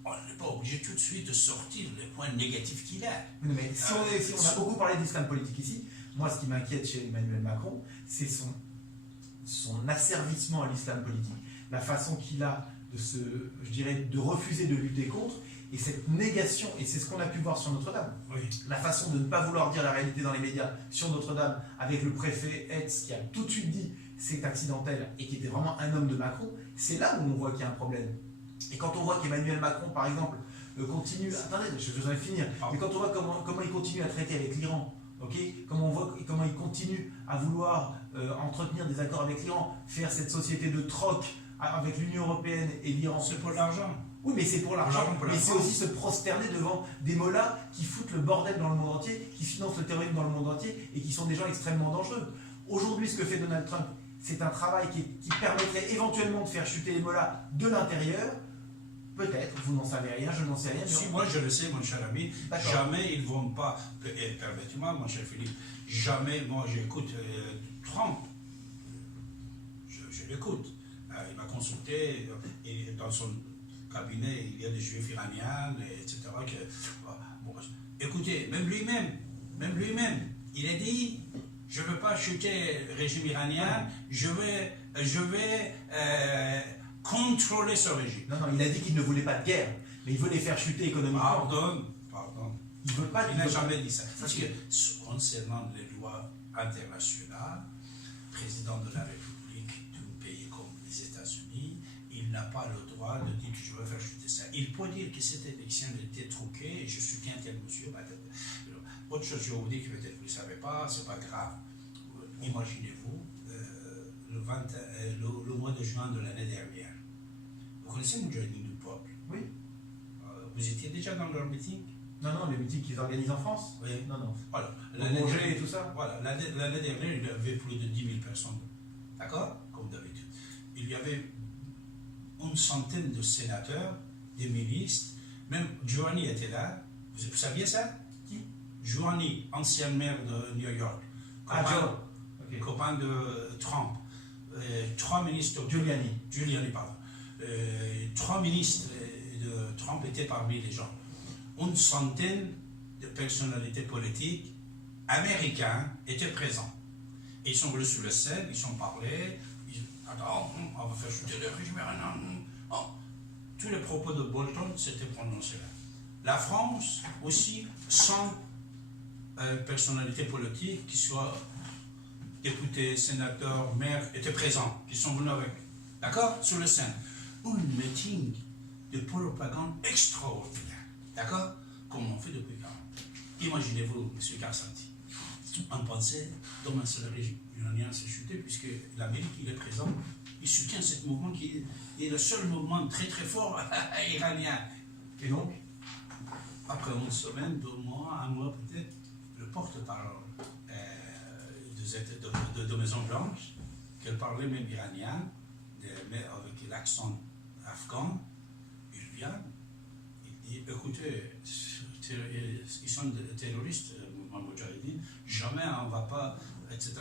on n'est pas obligé tout de suite de sortir les points négatifs qu'il a. Mais si on a beaucoup parlé d'islam politique ici, moi, ce qui m'inquiète chez Emmanuel Macron, c'est son asservissement à l'islam politique. La façon qu'il a de refuser de lutter contre, et cette négation, et c'est ce qu'on a pu voir sur Notre-Dame. Oui. La façon de ne pas vouloir dire la réalité dans les médias sur Notre-Dame, avec le préfet Hetz qui a tout de suite dit c'est accidentel, et qui était vraiment un homme de Macron, c'est là où on voit qu'il y a un problème. Et quand on voit qu'Emmanuel Macron, par exemple, continue... Attendez, je vais finir. Mais quand on voit comment il continue à traiter avec l'Iran, comment on voit comment il continue à vouloir entretenir des accords avec l'Iran, faire cette société de troc avec l'Union européenne et l'Iran. C'est pour l'argent. Oui, mais c'est pour l'argent. Mais c'est aussi se prosterner devant des mollahs qui foutent le bordel dans le monde entier, qui financent le terrorisme dans le monde entier et qui sont des gens extrêmement dangereux. Aujourd'hui, ce que fait Donald Trump, c'est un travail qui permettrait éventuellement de faire chuter les mollahs de l'intérieur. Peut-être, vous n'en savez rien, je n'en sais rien. Si, moi je le sais, mon cher ami, jamais ils ne vont pas, permettez-moi, mon cher Philippe, jamais, moi j'écoute Trump, je l'écoute. Il m'a consulté, et dans son cabinet, il y a des juifs iraniens, etc. Écoutez, même lui-même, il a dit, je ne veux pas chuter le régime iranien, je vais contrôler ce régime. Non, il a dit qu'il ne voulait pas de guerre, mais il veut les faire chuter économiquement. Pardon. Il n'a jamais dit ça. Parce que concernant les lois internationales, le président de la République d'un pays comme les États-Unis, il n'a pas le droit de dire que je veux faire chuter ça. Il peut dire que cette élection était truquée et je soutiens tel monsieur. Autre chose, je vais vous dire que peut-être vous ne savez pas, c'est pas grave. Imaginez-vous le mois de juin de l'année dernière. Vous connaissez Moudjahidine du peuple? Oui. Vous étiez déjà dans leur meeting? Non, les meetings qu'ils organisent en France? Oui. Non. Voilà. L'année et tout ça? Voilà. L'année dernière, il y avait plus de 10 000 personnes. D'accord? Comme d'habitude. Il y avait une centaine de sénateurs, des ministres, même Giovanni était là. Vous saviez ça? Qui? Giovanni, ancien maire de New York. Copain de Trump. 3 ministres. Giuliani, pardon. 3 ministres de Trump étaient parmi les gens. Une centaine de personnalités politiques américaines étaient présents. Ils sont venus sur la scène, ils ont parlé, Attends, on va faire chuter le régime iranien. Oh. Tous les propos de Bolton s'étaient prononcés là. La France aussi, sans personnalité politique, qui soit député, sénateur, maire, étaient présents, qui sont venus avec. D'accord? Sur le scène. Un meeting de propagande extraordinaire. D'accord? Comme on fait depuis 40 ans. Imaginez-vous, M. Karsanti. On pensait, demain c'est le régime iranien s'est chuté, puisque l'Amérique, il est présent, il soutient ce mouvement qui est le seul mouvement très très fort iranien. Et donc, après une semaine, 2 mois, 1 mois peut-être, le porte-parole de Maison Blanche, qu'elle parlait même iranien, mais avec l'accent afghan, il vient, il dit, écoutez, ils sont des terroristes, Moudjahidine, jamais on ne va pas, etc.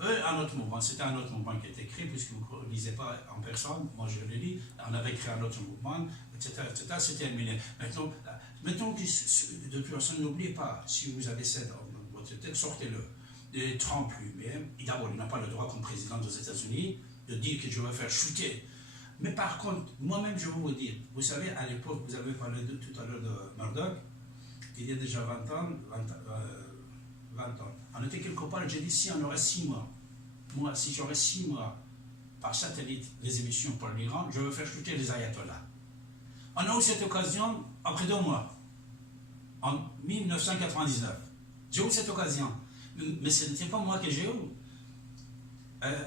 Eux, un autre mouvement, c'était un autre mouvement qui était créé, puisque vous ne lisez pas en personne, moi je l'ai dit, on avait créé un autre mouvement, etc. C'était terminé. Maintenant que de toute façon, n'oubliez pas, si vous avez ça dans votre tête, sortez-le. Et Trump lui-même, d'abord, il n'a pas le droit comme président des États-Unis de dire que je vais faire chuter. Mais par contre, moi-même, je vais vous dire, vous savez, à l'époque, vous avez parlé tout à l'heure de Murdoch, il y a déjà 20 ans, on était quelque part, j'ai dit, si on aurait 6 mois, moi, si j'aurais 6 mois par satellite les émissions pour l'Iran, je vais faire chuter les ayatollahs. On a eu cette occasion après 2 mois, en 1999. J'ai eu cette occasion, mais ce n'était pas moi que j'ai eu.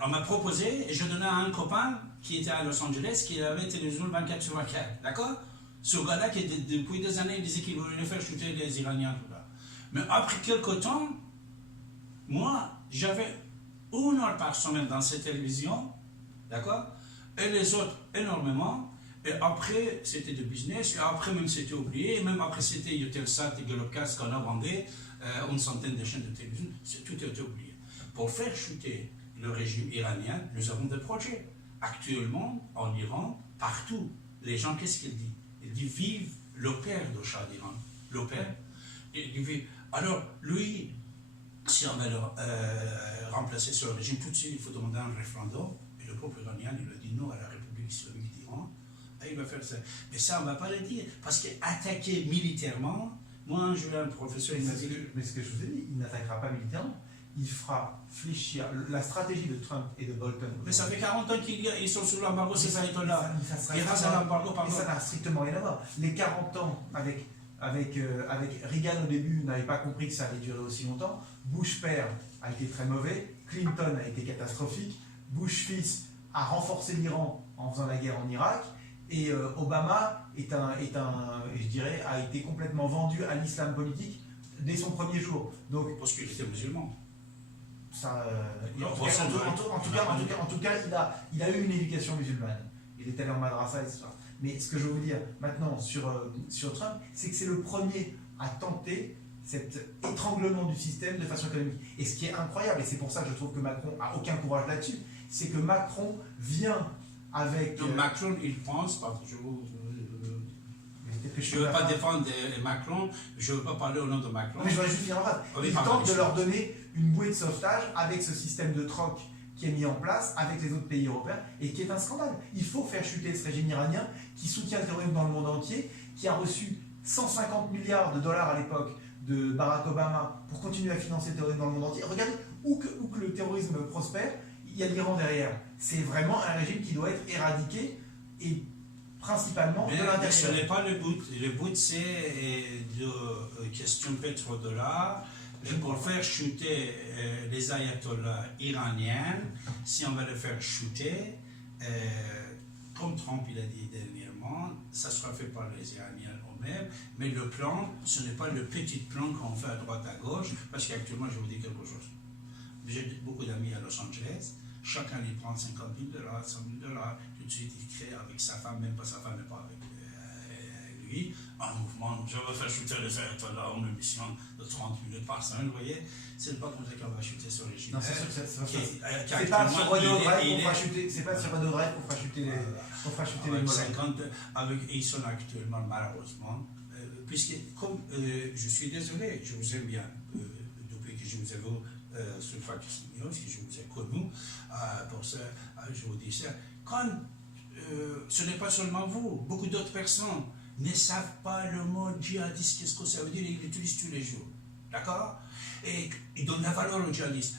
On m'a proposé, et je donnais à un copain qui était à Los Angeles, qui avait télévision 24 sur 24, d'accord? Ce gars-là, qui depuis des années, il disait qu'il voulait faire chuter les Iraniens. Tout là. Mais après quelques temps, moi, j'avais 1 heure par semaine dans cette télévision, d'accord? Et les autres, énormément. Et après, c'était du business. Et après, même, c'était oublié. Et même après, c'était Eutelsat et Globecast qu'on a vendu une centaine de chaînes de télévision. Tout était oublié. Pour faire chuter le régime iranien, nous avons des projets. Actuellement, en Iran, partout, les gens, qu'est-ce qu'ils disent? Ils disent vive le père de Shah d'Iran. Le père. Il dit vive. Alors, lui, si on veut remplacer ce régime, tout de suite, il faut demander un référendum. Et le peuple iranien, il a dit non à la République islamique d'Iran. Et il va faire ça. Mais ça, on ne va pas le dire. Parce qu'attaquer militairement, moi, je vais un professeur, il m'a dit. Mais ce que je vous ai dit, il n'attaquera pas militairement. Il fera fléchir la stratégie de Trump et de Bolton. Mais ça fait 40 ans qu'ils sont sous l'embargo, ces ayatollahs. Grâce à l'embargo, pardon. Ça n'a strictement rien à voir. Les 40 ans avec Reagan au début n'avait pas compris que ça allait durer aussi longtemps. Bush père a été très mauvais. Clinton a été catastrophique. Bush fils a renforcé l'Iran en faisant la guerre en Irak. Et Obama je dirais, a été complètement vendu à l'islam politique dès son premier jour. Donc, parce qu'il était musulman. Ça, en tout cas, il a eu une éducation musulmane. Il est allé en madrasa, etc. Mais ce que je veux vous dire maintenant sur Trump, c'est que c'est le premier à tenter cet étranglement du système de façon économique. Et ce qui est incroyable, et c'est pour ça que je trouve que Macron n'a aucun courage là-dessus, c'est que Macron vient avec... Donc Macron, il pense, parce que je ne veux pas défendre Macron, je ne veux pas parler au nom de Macron. Mais je voudrais juste dire en phrase. Il tente de leur donner une bouée de sauvetage avec ce système de troc qui est mis en place avec les autres pays européens et qui est un scandale. Il faut faire chuter ce régime iranien qui soutient le terrorisme dans le monde entier, qui a reçu 150 milliards de dollars à l'époque de Barack Obama pour continuer à financer le terrorisme dans le monde entier. Regardez, où que le terrorisme prospère, il y a l'Iran derrière. C'est vraiment un régime qui doit être éradiqué et principalement de l'intérieur. Mais ce n'est pas le but. Le but, c'est de question pétrodollars. Pour faire chuter les ayatollahs iraniens, si on va les faire chuter, comme Trump il a dit dernièrement, ça sera fait par les Iraniens eux-mêmes, mais le plan, ce n'est pas le petit plan qu'on fait à droite à gauche, parce qu'actuellement, je vous dis quelque chose. J'ai beaucoup d'amis à Los Angeles, chacun il prend 50 000 $, 100 000 $, tout de suite il crée avec sa femme, même pas sa femme, mais pas avec lui, un mouvement, je vais faire chuter les ayatollahs en émission de 30 minutes par semaine, vous voyez, c'est pas comme ça qu'on va chuter sur les régime. Non, c'est sûr que c'est pas sur Radio Drive qu'on fera chuter, c'est pas sur Radio Drive qu'on fera chuter les modèles. Avec ils sont actuellement, malheureusement, puisque, comme je suis désolé, je vous aime bien, depuis que je vous ai vu sur Fox News, que je vous ai connu, pour ça, je vous dis ça. Quand ce n'est pas seulement vous, beaucoup d'autres personnes ne savent pas le mot djihadiste, qu'est-ce que ça veut dire, ils l'utilisent tous les jours. D'accord? Et ils donnent la valeur au djihadiste.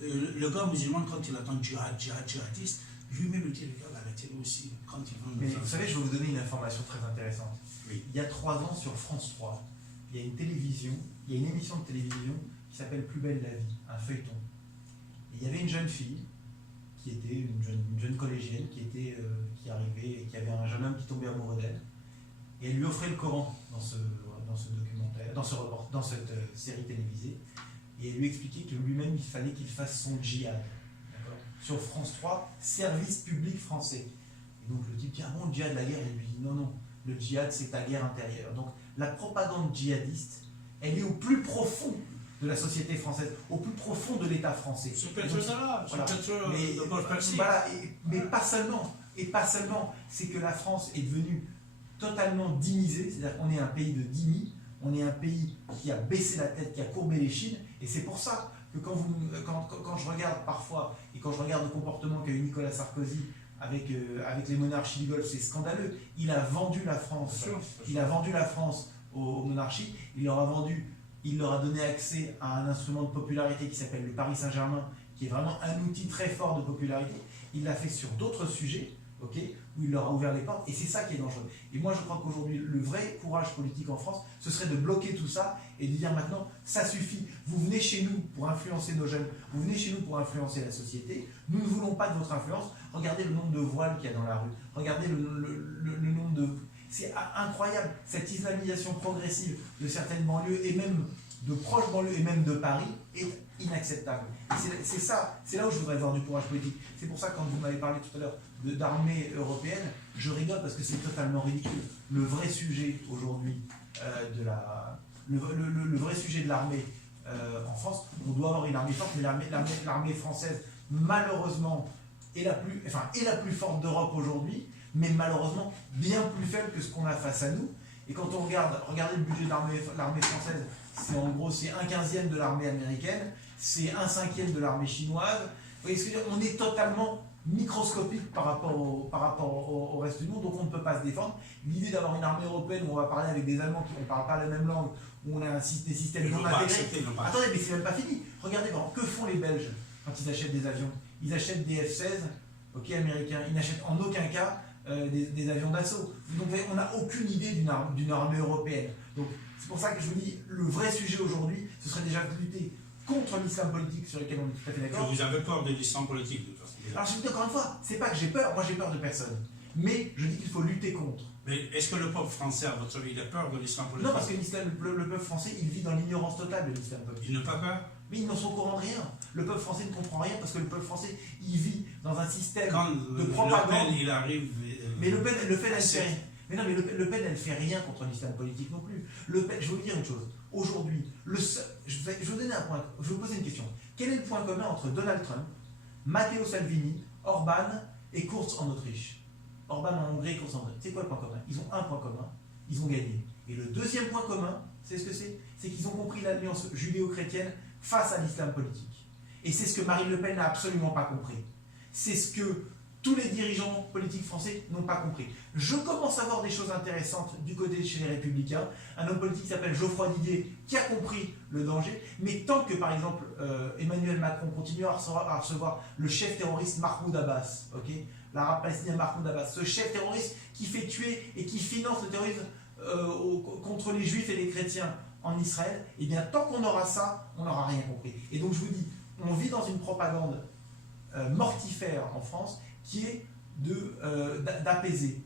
Le gars musulman, quand il entend djihadiste, lui-même il dit, regarde à la télé aussi, quand il veut. Mais vous savez, je vais vous donner une information très intéressante. Oui. Il y a 3 ans, sur France 3, il y a une télévision, il y a une émission de télévision qui s'appelle Plus belle la vie, un feuilleton. Et il y avait une jeune fille, qui était une jeune collégienne, qui arrivait, et qui avait un jeune homme qui tombait amoureux d'elle. Et elle lui offrait le Coran dans ce documentaire, dans cette série télévisée. Et elle lui expliquait que lui-même, il fallait qu'il fasse son djihad. Sur France 3, service public français. Et donc le type dit, ah bon, le djihad, la guerre? Il lui dit, non, non, le djihad, c'est ta guerre intérieure. Donc la propagande djihadiste, elle est au plus profond de la société française, au plus profond de l'État français. C'est peut-être ça, voilà. Mais pas seulement. Et pas seulement. C'est que la France est devenue totalement dhimisée, c'est-à-dire qu'on est un pays de dhimmi, on est un pays qui a baissé la tête, qui a courbé les chines, et c'est pour ça que quand je regarde parfois, et quand je regarde le comportement qu'a eu Nicolas Sarkozy avec les monarchies du Golfe, c'est scandaleux. Il a vendu la France. Il a vendu la France aux monarchies. Il leur a donné accès à un instrument de popularité qui s'appelle le Paris Saint-Germain, qui est vraiment un outil très fort de popularité. Il l'a fait sur d'autres sujets, où il leur a ouvert les portes, et c'est ça qui est dangereux. Et moi je crois qu'aujourd'hui, le vrai courage politique en France, ce serait de bloquer tout ça et de dire maintenant, ça suffit, vous venez chez nous pour influencer nos jeunes, vous venez chez nous pour influencer la société, nous ne voulons pas de votre influence, regardez le nombre de voiles qu'il y a dans la rue, regardez le nombre de... C'est incroyable, cette islamisation progressive de certaines banlieues, et même de proches banlieues, et même de Paris, est inacceptable. C'est ça, c'est là où je voudrais voir du courage politique. C'est pour ça, quand vous m'avez parlé tout à l'heure d'armée européenne, je rigole parce que c'est totalement ridicule. Le vrai sujet aujourd'hui le vrai sujet de l'armée en France, on doit avoir une armée forte, mais l'armée française, malheureusement, est la plus forte d'Europe aujourd'hui, mais malheureusement bien plus faible que ce qu'on a face à nous. Et quand on regardez le budget de l'armée française, c'est en gros c'est 1/15 de l'armée américaine, c'est 1/5 de l'armée chinoise. Vous voyez ce que je veux dire? On est totalement microscopique par rapport au reste du monde, donc on ne peut pas se défendre. L'idée d'avoir une armée européenne où on va parler avec des Allemands qui ne parlent pas la même langue, où on a des systèmes non intégrés. Attendez, mais c'est même pas fini. Regardez, que font les Belges quand ils achètent des avions? Ils achètent des F-16, américains. Ils n'achètent en aucun cas des avions d'assaut. Donc on n'a aucune idée d'une armée européenne. Donc c'est pour ça que je vous dis, le vrai sujet aujourd'hui, ce serait déjà de lutter contre l'islam politique sur lequel on est tout à fait d'accord. Vous avez peur de l'islam politique, de toute façon. Alors je vous dis encore une fois, c'est pas que j'ai peur, moi j'ai peur de personne. Mais je dis qu'il faut lutter contre. Mais est-ce que le peuple français, à votre avis, il a peur de l'islam politique? Non, parce que le peuple français, il vit dans l'ignorance totale de l'islam politique. Il n'a pas peur? Mais ils n'en sont au courant de rien. Le peuple français ne comprend rien parce que le peuple français, il vit dans un système de propagande. Le Pen, il arrive... Mais Le Pen, elle fait rien. Mais non, mais Le Pen, elle fait rien contre l'islam politique non plus. Le Pen, je vais vous dire une chose. Aujourd'hui, je vais vous donner un point. Je vais vous poser une question. Quel est le point commun entre Donald Trump, Matteo Salvini, Orban et Kurz en Autriche? Orban en Hongrie et Kurz en Hongrie. C'est quoi le point commun? Ils ont un point commun. Ils ont gagné. Et le deuxième point commun, c'est ce que c'est? C'est qu'ils ont compris l'alliance judéo-chrétienne face à l'islam politique. Et c'est ce que Marine Le Pen n'a absolument pas compris. C'est ce que tous les dirigeants politiques français n'ont pas compris. Je commence à voir des choses intéressantes du côté de chez les Républicains. Un homme politique qui s'appelle Geoffroy Didier, qui a compris le danger. Mais tant que, par exemple, Emmanuel Macron continue à recevoir le chef terroriste Mahmoud Abbas, l'arabe palestinien Mahmoud Abbas, ce chef terroriste qui fait tuer et qui finance le terrorisme contre les juifs et les chrétiens en Israël, et bien tant qu'on aura ça, on n'aura rien compris. Et donc je vous dis, on vit dans une propagande mortifère en France qui est d'apaiser.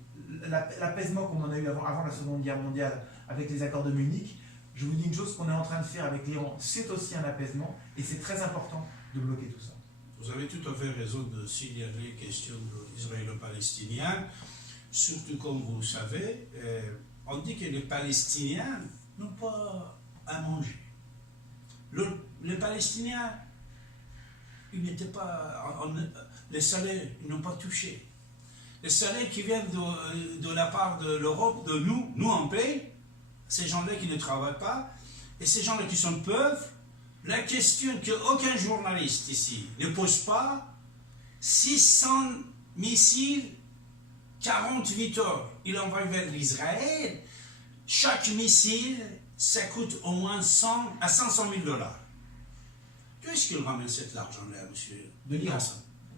L'apaisement comme on a eu avant la Seconde Guerre mondiale avec les accords de Munich, je vous dis une chose qu'on est en train de faire avec l'Iran, c'est aussi un apaisement et c'est très important de bloquer tout ça. Vous avez tout à fait raison de signaler la question israélo-palestinien, surtout comme vous le savez, on dit que les Palestiniens n'ont pas à manger. Les Palestiniens, ils n'étaient pas... les salaires, ils n'ont pas touché. Les salaires qui viennent de la part de l'Europe, de nous on paye, ces gens-là qui ne travaillent pas, et ces gens-là qui sont pauvres, La question qu'aucun journaliste ici ne pose pas, 600 missiles, 48 heures, il envoie vers l'Israël. Chaque missile, ça coûte au moins 100 à 500 000 $. D'où est-ce qu'il ramène cet argent-là, monsieur? De l'Iran.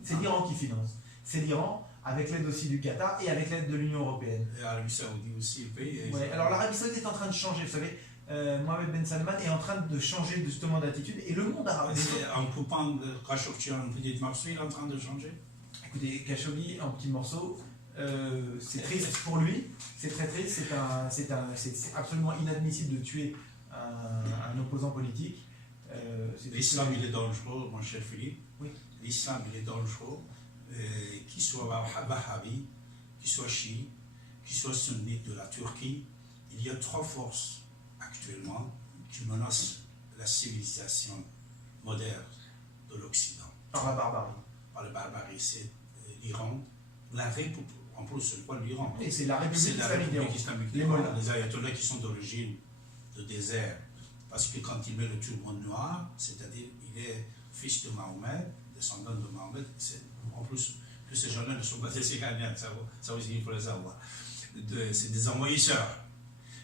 C'est l'Iran qui finance. C'est l'Iran, avec l'aide aussi du Qatar et avec l'aide de l'Union européenne. Et l'Arabie Saoudite aussi, le pays. Ouais, alors l'Arabie Saoudite est en train de changer, vous savez. Mohamed Ben Salman est en train de changer justement d'attitude et le monde arabe. En coupant Khashoggi en petites morceaux, il est en train de changer. Écoutez, Khashoggi en petits morceaux, c'est triste pour lui, c'est très triste, c'est absolument inadmissible de tuer un opposant politique. L'islam, il est dangereux, mon cher Philippe. Oui. L'islam, il est dangereux, qu'il soit wahhabi, qu'il soit chiite, qu'il soit sunnite de la Turquie. Il y a 3 forces actuellement qui menacent la civilisation moderne de l'Occident. Par la barbarie. Par la barbarie, c'est l'Iran, la République, en plus, c'est pas l'Iran. Et c'est la République islamique les d'Iran, les ayatollahs qui sont d'origine de désert. Parce que quand il met le turban noir, c'est-à-dire il est fils de Mahomet, descendant de Mahomet, en plus, tous ces gens-là ne sont pas des Iraniens, ça aussi il faut les savoir. C'est des envahisseurs.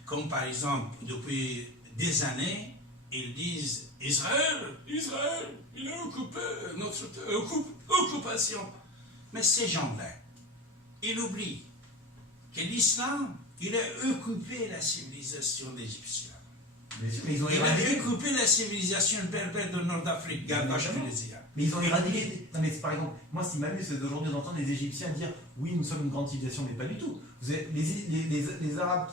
Comme par exemple, depuis des années, ils disent Israël, il a occupé notre occupation. Mais ces gens-là, ils oublient que l'islam, il a occupé la civilisation égyptienne. Mais ils ont éradiqué la civilisation berbère de Nord-Afrique, Gardache tunisien. Mais ils ont éradiqué. Non, mais par exemple, moi, ce qui m'amuse, c'est d'aujourd'hui d'entendre les Égyptiens dire oui, nous sommes une grande civilisation, mais pas du tout. Vous avez les Arabes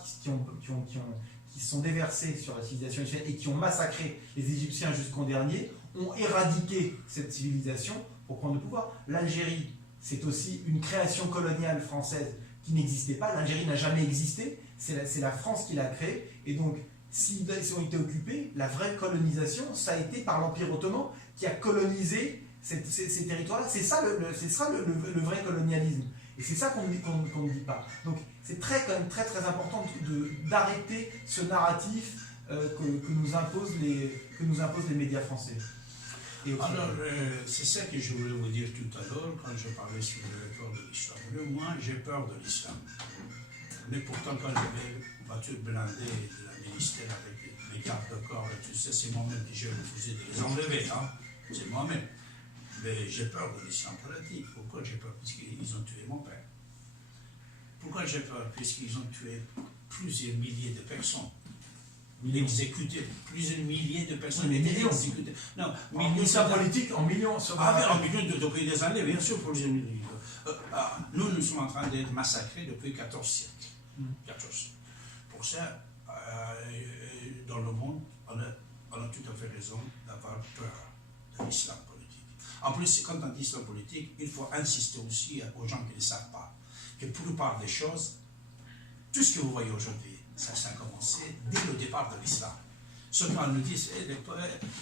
qui sont déversés sur la civilisation égyptienne et qui ont massacré les Égyptiens jusqu'en dernier ont éradiqué cette civilisation pour prendre le pouvoir. L'Algérie, c'est aussi une création coloniale française qui n'existait pas. L'Algérie n'a jamais existé. C'est la France qui l'a créée. Et donc, s'ils ont été occupés, la vraie colonisation, ça a été par l'Empire ottoman qui a colonisé ces territoires-là. C'est ça le vrai colonialisme. Et c'est ça qu'on ne dit pas. Donc c'est quand même très très important d'arrêter ce narratif que nous imposent les médias français. Alors, c'est ça que je voulais vous dire tout à l'heure quand je parlais sur le peur de l'islam. Moi, j'ai peur de l'islam. Mais pourtant, quand j'avais une voiture blindée de la ministère avec les gardes-corps et tout ça, c'est moi-même que j'ai refusé de les enlever. Hein? C'est moi-même. Mais j'ai peur de l'islam politique. Pourquoi j'ai peur? Puisqu'ils ont tué mon père. Pourquoi j'ai peur? Puisqu'ils ont tué plusieurs milliers de personnes. Exécuté plusieurs milliers de personnes. Mais millions. Exécutées. Non, en l'islam politique, en millions. En millions depuis des années, bien sûr, plusieurs milliers. Nous sommes en train d'être massacrés depuis 14 siècles. 14 siècles. Pour ça, dans le monde, on a tout à fait raison d'avoir peur de l'islam politique. En plus, quand on dit l'islam politique, il faut insister aussi aux gens qui ne savent pas que pour la plupart des choses, tout ce que vous voyez aujourd'hui, ça a commencé dès le départ de l'islam. Ce qu'on nous dit,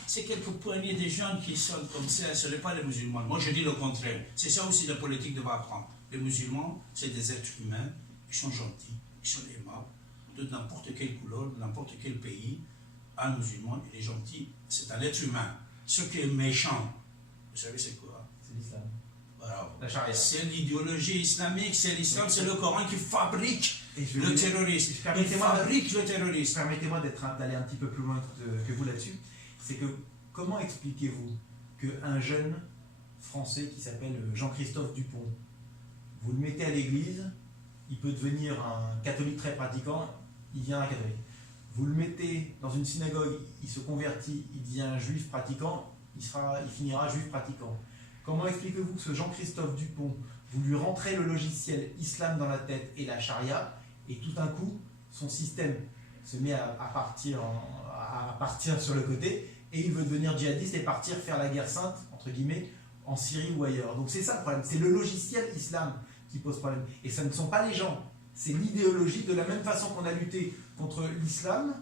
c'est quelques poignées de gens qui sont comme ça, ce n'est pas les musulmans. Moi, je dis le contraire. C'est ça aussi la politique doit apprendre. Les musulmans, c'est des êtres humains, ils sont gentils, ils sont aimables, de n'importe quelle couleur, de n'importe quel pays. Un musulman, il est gentil, c'est un être humain. Ce qui est méchant, vous savez c'est quoi? C'est l'islam. Voilà. La charia. C'est l'idéologie islamique, c'est l'islam, c'est le Coran qui fabrique le terrorisme. Permettez-moi d'aller un petit peu plus loin que vous là-dessus. C'est que comment expliquez-vous qu'un jeune Français qui s'appelle Jean-Christophe Dupont, vous le mettez à l'église, il peut devenir un catholique très pratiquant, il devient un catholique. Vous le mettez dans une synagogue, il se convertit, il devient un juif pratiquant, il finira juif pratiquant. Comment expliquez-vous que ce Jean-Christophe Dupont, vous lui rentrez le logiciel islam dans la tête et la charia, et tout d'un coup, son système se met à partir sur le côté, et il veut devenir djihadiste et partir faire la guerre sainte, entre guillemets, en Syrie ou ailleurs. Donc c'est ça le problème, c'est le logiciel islam qui pose problème. Et ce ne sont pas les gens, c'est l'idéologie, de la même façon qu'on a lutté contre l'islam,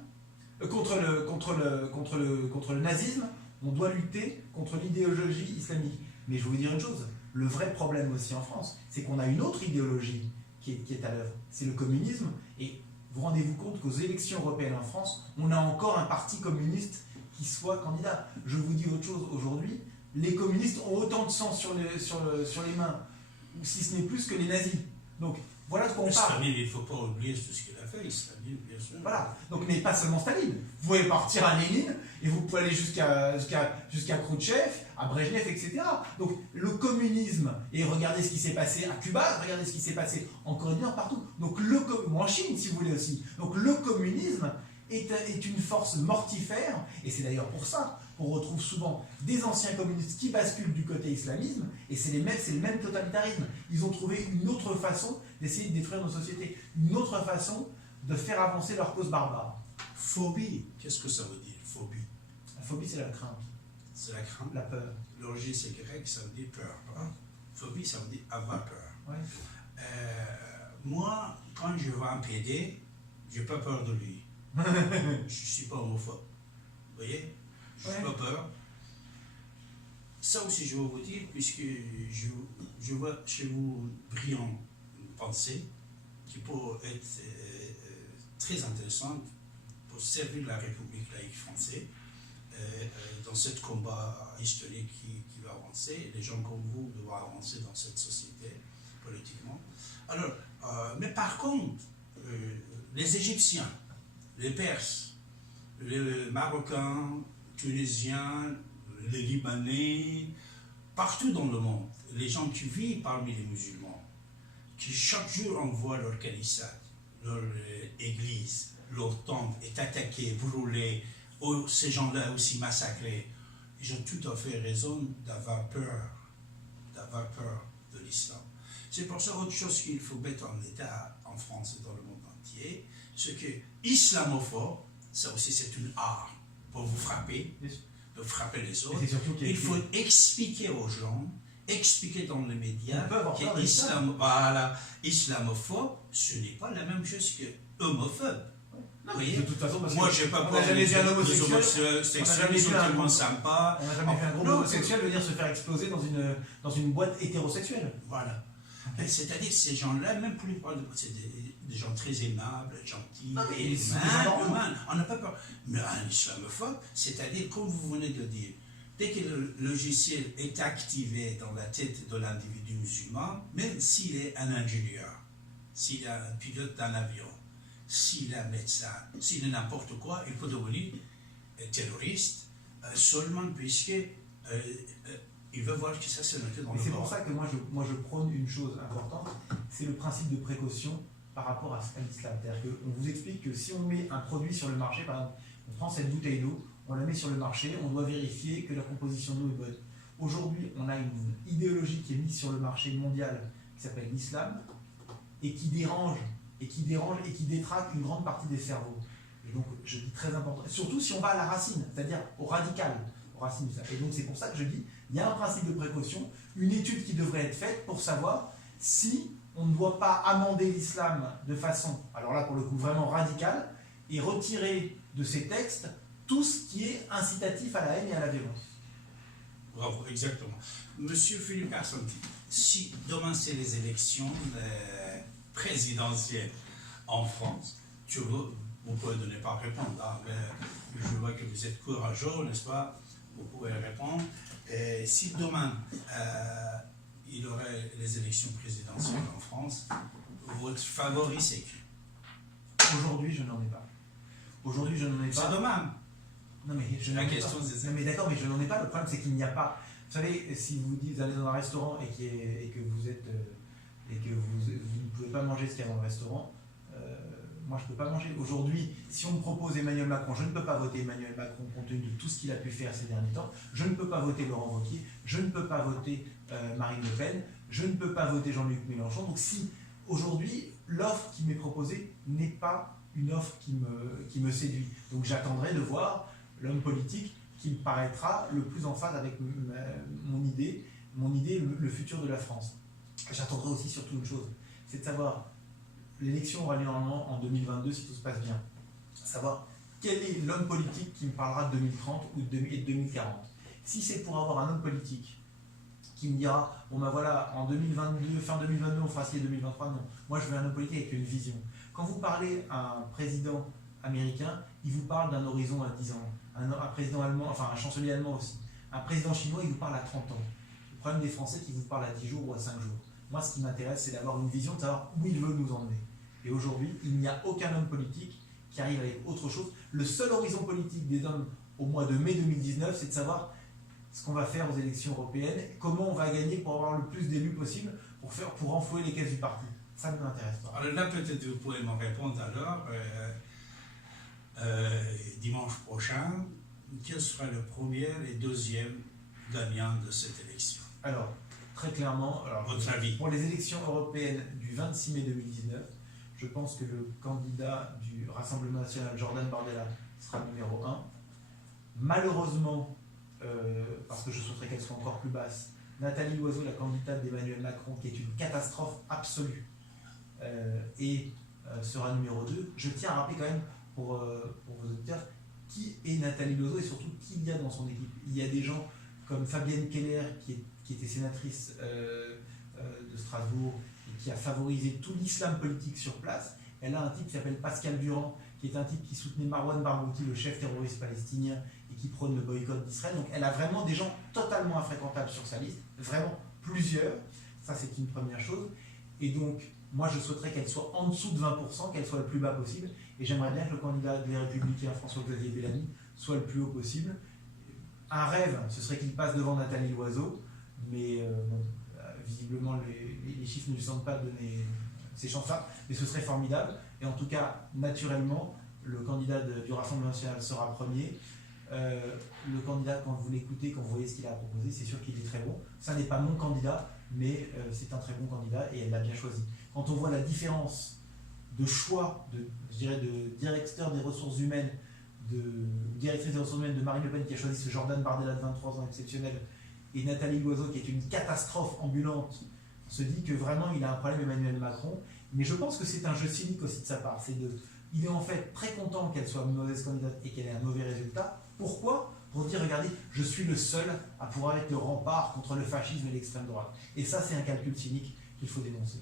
contre le nazisme, on doit lutter contre l'idéologie islamique. Mais je vais vous dire une chose, le vrai problème aussi en France, c'est qu'on a une autre idéologie qui est à l'œuvre, c'est le communisme. Et vous rendez-vous compte qu'aux élections européennes en France, on a encore un parti communiste qui soit candidat. Je vous dis autre chose aujourd'hui, les communistes ont autant de sang sur les mains, si ce n'est plus que les nazis. Donc voilà de quoi on parle. Staline, il ne faut pas oublier tout ce qu'il a fait, Staline, bien sûr. Voilà, donc mais pas seulement Staline. Vous pouvez partir à Lénine et vous pouvez aller jusqu'à Khrouchtchev, à Brejnev, etc. Donc le communisme, et regardez ce qui s'est passé à Cuba, regardez ce qui s'est passé en Corée du Nord, partout. Donc ou en Chine, si vous voulez aussi. Donc le communisme est une force mortifère, et c'est d'ailleurs pour ça qu'on retrouve souvent des anciens communistes qui basculent du côté islamisme, et c'est le même totalitarisme. Ils ont trouvé une autre façon d'essayer de détruire nos sociétés, une autre façon de faire avancer leur cause barbare. Phobie, qu'est-ce que ça veut dire, phobie? La phobie, c'est la crainte. C'est la crainte. La peur. L'origine, c'est grec, ça veut dire peur. Hein? Phobie, ça veut dire avoir peur. Ouais. Moi, quand je vois un PD, je n'ai pas peur de lui. Je ne suis pas homophobe. Vous voyez? Je n'ai pas peur. Ça aussi, je vais vous dire, puisque je vois chez vous une brillante pensée qui peut être très intéressante pour servir la République laïque française dans ce combat historique qui va avancer. Les gens comme vous doivent avancer dans cette société politiquement. Alors, mais par contre, les Égyptiens, les Perses, les Marocains, Tunisiens, les Libanais, partout dans le monde, les gens qui vivent parmi les musulmans, qui chaque jour envoient leur calissat, leur église, leur temple est attaqué, brûlé, ces gens-là aussi massacrés. Ils ont tout à fait raison d'avoir peur de l'islam. C'est pour ça autre chose qu'il faut mettre en état en France et dans le monde entier, c'est que islamophobe, ça aussi c'est une art pour vous frapper, de frapper les autres. Il faut expliquer aux gens, expliquer dans les médias que islamophobe, ce n'est pas la même chose que homophobe. Non, de toute façon, parce moi, que j'ai pas on n'a jamais vu un homosexuel. Ils sont tellement sympas. On n'a jamais vu un gros homosexuel venir se faire exploser dans une boîte hétérosexuelle. Voilà. C'est-à-dire ces gens-là, même pour les parler, c'est des gens très aimables, gentils, humains. On n'a pas peur. Mais un islamophobe, c'est-à-dire, comme vous venez de dire, dès que le logiciel est activé dans la tête de l'individu musulman, même s'il est un ingénieur, s'il est un pilote d'un avion, s'il est un médecin, s'il est n'importe quoi, il peut devenir terroriste seulement puisque il veut voir que ça se noté dans le corps. C'est pour ça que moi je prône une chose importante, c'est le principe de précaution par rapport à l'islam. C'est-à-dire qu'on vous explique que si on met un produit sur le marché, par exemple, on prend cette bouteille d'eau, on la met sur le marché, on doit vérifier que la composition d'eau est bonne. Aujourd'hui, on a une idéologie qui est mise sur le marché mondial qui s'appelle l'islam et qui dérange et qui détraque une grande partie des cerveaux. Et donc, je dis très important, surtout si on va à la racine, c'est-à-dire au radical, aux racines de ça. Et donc, c'est pour ça que je dis, il y a un principe de précaution, une étude qui devrait être faite pour savoir si on ne doit pas amender l'islam de façon, alors là, pour le coup, vraiment radicale, et retirer de ces textes tout ce qui est incitatif à la haine et à la violence. Bravo, exactement. Monsieur Philippe Arsanti, si demain c'est les élections présidentielles en France, vous pouvez ne pas répondre, hein, mais je vois que vous êtes courageux, n'est-ce pas? Vous pouvez répondre. Et si demain il y aurait les élections présidentielles en France, votre favori c'est qui? Aujourd'hui, je n'en ai pas. Aujourd'hui, je n'en ai pas. C'est demain. Non, mais je la n'en ai question, pas. c'est ça. Non, mais d'accord, mais je n'en ai pas. Le problème, c'est qu'il n'y a pas. Vous savez, si vous allez dans un restaurant et que vous êtes et que vous ne pouvez pas manger ce qu'il y a dans le restaurant, moi je ne peux pas manger. Aujourd'hui, si on me propose Emmanuel Macron, je ne peux pas voter Emmanuel Macron compte tenu de tout ce qu'il a pu faire ces derniers temps. Je ne peux pas voter Laurent Wauquiez, je ne peux pas voter Marine Le Pen, je ne peux pas voter Jean-Luc Mélenchon. Donc si aujourd'hui l'offre qui m'est proposée n'est pas une offre qui me séduit, donc j'attendrai de voir l'homme politique qui me paraîtra le plus en phase avec mon idée, le futur de la France. J'attendrai aussi surtout une chose, c'est de savoir, l'élection aura lieu normalement en 2022 si tout se passe bien, savoir quel est l'homme politique qui me parlera de 2030 ou de 2040. Si c'est pour avoir un homme politique qui me dira, bon ben voilà, en 2022, fin 2022, on fera ci et 2023, non. Moi je veux un homme politique avec une vision. Quand vous parlez à un président américain, il vous parle d'un horizon à 10 ans. Un président allemand, enfin un chancelier allemand aussi. Un président chinois, il vous parle à 30 ans. Le problème des Français, c'est qu'ils vous parlent à 10 jours ou à 5 jours. Moi, ce qui m'intéresse, c'est d'avoir une vision, de savoir où il veut nous emmener. Et aujourd'hui, il n'y a aucun homme politique qui arrive avec autre chose. Le seul horizon politique des hommes au mois de mai 2019, c'est de savoir ce qu'on va faire aux élections européennes, comment on va gagner pour avoir le plus d'élus possible, pour renflouer les caisses du parti. Ça ne m'intéresse pas. Alors là, peut-être vous pouvez me répondre alors, dimanche prochain, quel sera le premier et deuxième gagnant de cette élection? Alors, très clairement, votre avis? Pour les élections européennes du 26 mai 2019, je pense que le candidat du Rassemblement national, Jordan Bardella, sera numéro 1. Malheureusement, parce que je souhaiterais qu'elle soit encore plus basse, Nathalie Loiseau, la candidate d'Emmanuel Macron, qui est une catastrophe absolue, sera numéro 2. Je tiens à rappeler quand même, pour vos auditeurs, qui est Nathalie Loiseau et surtout qui il y a dans son équipe. Il y a des gens comme Fabienne Keller, qui était sénatrice de Strasbourg, et qui a favorisé tout l'islam politique sur place. Elle a un type qui s'appelle Pascal Durand, qui est un type qui soutenait Marwan Barghouti, le chef terroriste palestinien, et qui prône le boycott d'Israël. Donc elle a vraiment des gens totalement infréquentables sur sa liste, vraiment plusieurs. Ça, c'est une première chose. Et donc, moi, je souhaiterais qu'elle soit en dessous de 20%, qu'elle soit le plus bas possible. Et j'aimerais bien que le candidat des Républicains, François-Xavier Bellamy, soit le plus haut possible. Un rêve, ce serait qu'il passe devant Nathalie Loiseau, mais visiblement, les chiffres ne lui semblent pas donner ces chances-là, mais ce serait formidable. Et en tout cas, naturellement, le candidat du Rassemblement national sera premier. Le candidat, quand vous l'écoutez, quand vous voyez ce qu'il a proposé, c'est sûr qu'il est très bon. Ça n'est pas mon candidat, mais c'est un très bon candidat et elle l'a bien choisi. Quand on voit la différence de choix, de directeur des ressources humaines, directrice des ressources humaines de Marine Le Pen qui a choisi ce Jordan Bardella de 23 ans exceptionnel, et Nathalie Loiseau qui est une catastrophe ambulante, on se dit que vraiment il a un problème Emmanuel Macron. Mais je pense que c'est un jeu cynique aussi de sa part. Il est en fait très content qu'elle soit une mauvaise candidate et qu'elle ait un mauvais résultat. Pourquoi? Pour dire, regardez, je suis le seul à pouvoir être le rempart contre le fascisme et l'extrême droite. Et ça, c'est un calcul cynique qu'il faut dénoncer.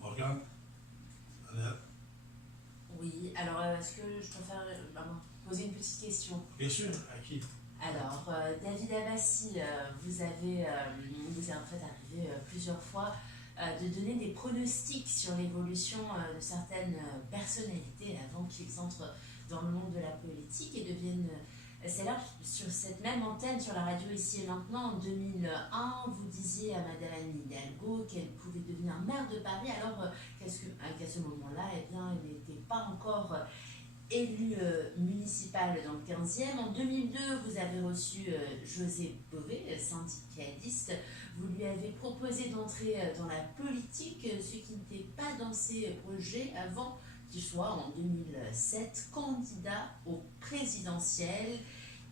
Morgane? Oui, alors est-ce que je peux poser une petite question? Bien sûr, à qui? Alors, David Abbassi, vous êtes en fait arrivé plusieurs fois de donner des pronostics sur l'évolution de certaines personnalités avant qu'ils entrent dans le monde de la politique et deviennent... C'est là, sur cette même antenne, sur la radio Ici et Maintenant, en 2001, vous disiez à Madame Anne Hidalgo qu'elle pouvait devenir maire de Paris, alors qu'à ce moment-là, eh bien, elle n'était pas encore élue municipale dans le 15e. En 2002, vous avez reçu José Bové, syndicaliste. Vous lui avez proposé d'entrer dans la politique, ce qui n'était pas dans ses projets avant qu'il soit en 2007 candidat au présidentiel.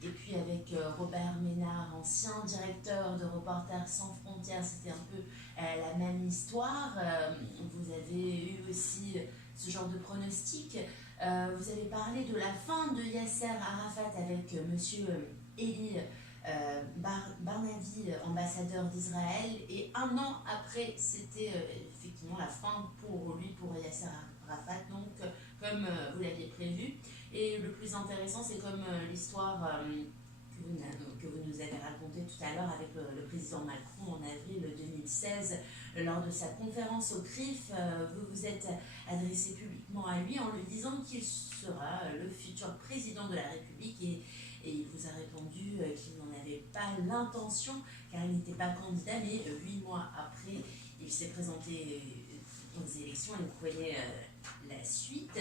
Et puis avec Robert Ménard, ancien directeur de Reporters sans frontières, c'était un peu la même histoire. Vous avez eu aussi ce genre de pronostic. Vous avez parlé de la fin de Yasser Arafat avec monsieur Eli Barnavi, ambassadeur d'Israël, et un an après, c'était effectivement la fin pour lui, pour Yasser Arafat, donc comme vous l'aviez prévu. Et le plus intéressant, c'est comme l'histoire que vous nous avez racontée tout à l'heure avec le président Macron en avril 2016, lors de sa conférence au CRIF, vous vous êtes adressé publiquement à lui en lui disant qu'il sera le futur président de la République, et il vous a répondu qu'il n'en avait pas l'intention car il n'était pas candidat, mais 8 mois après, il s'est présenté aux élections et vous voyez la suite.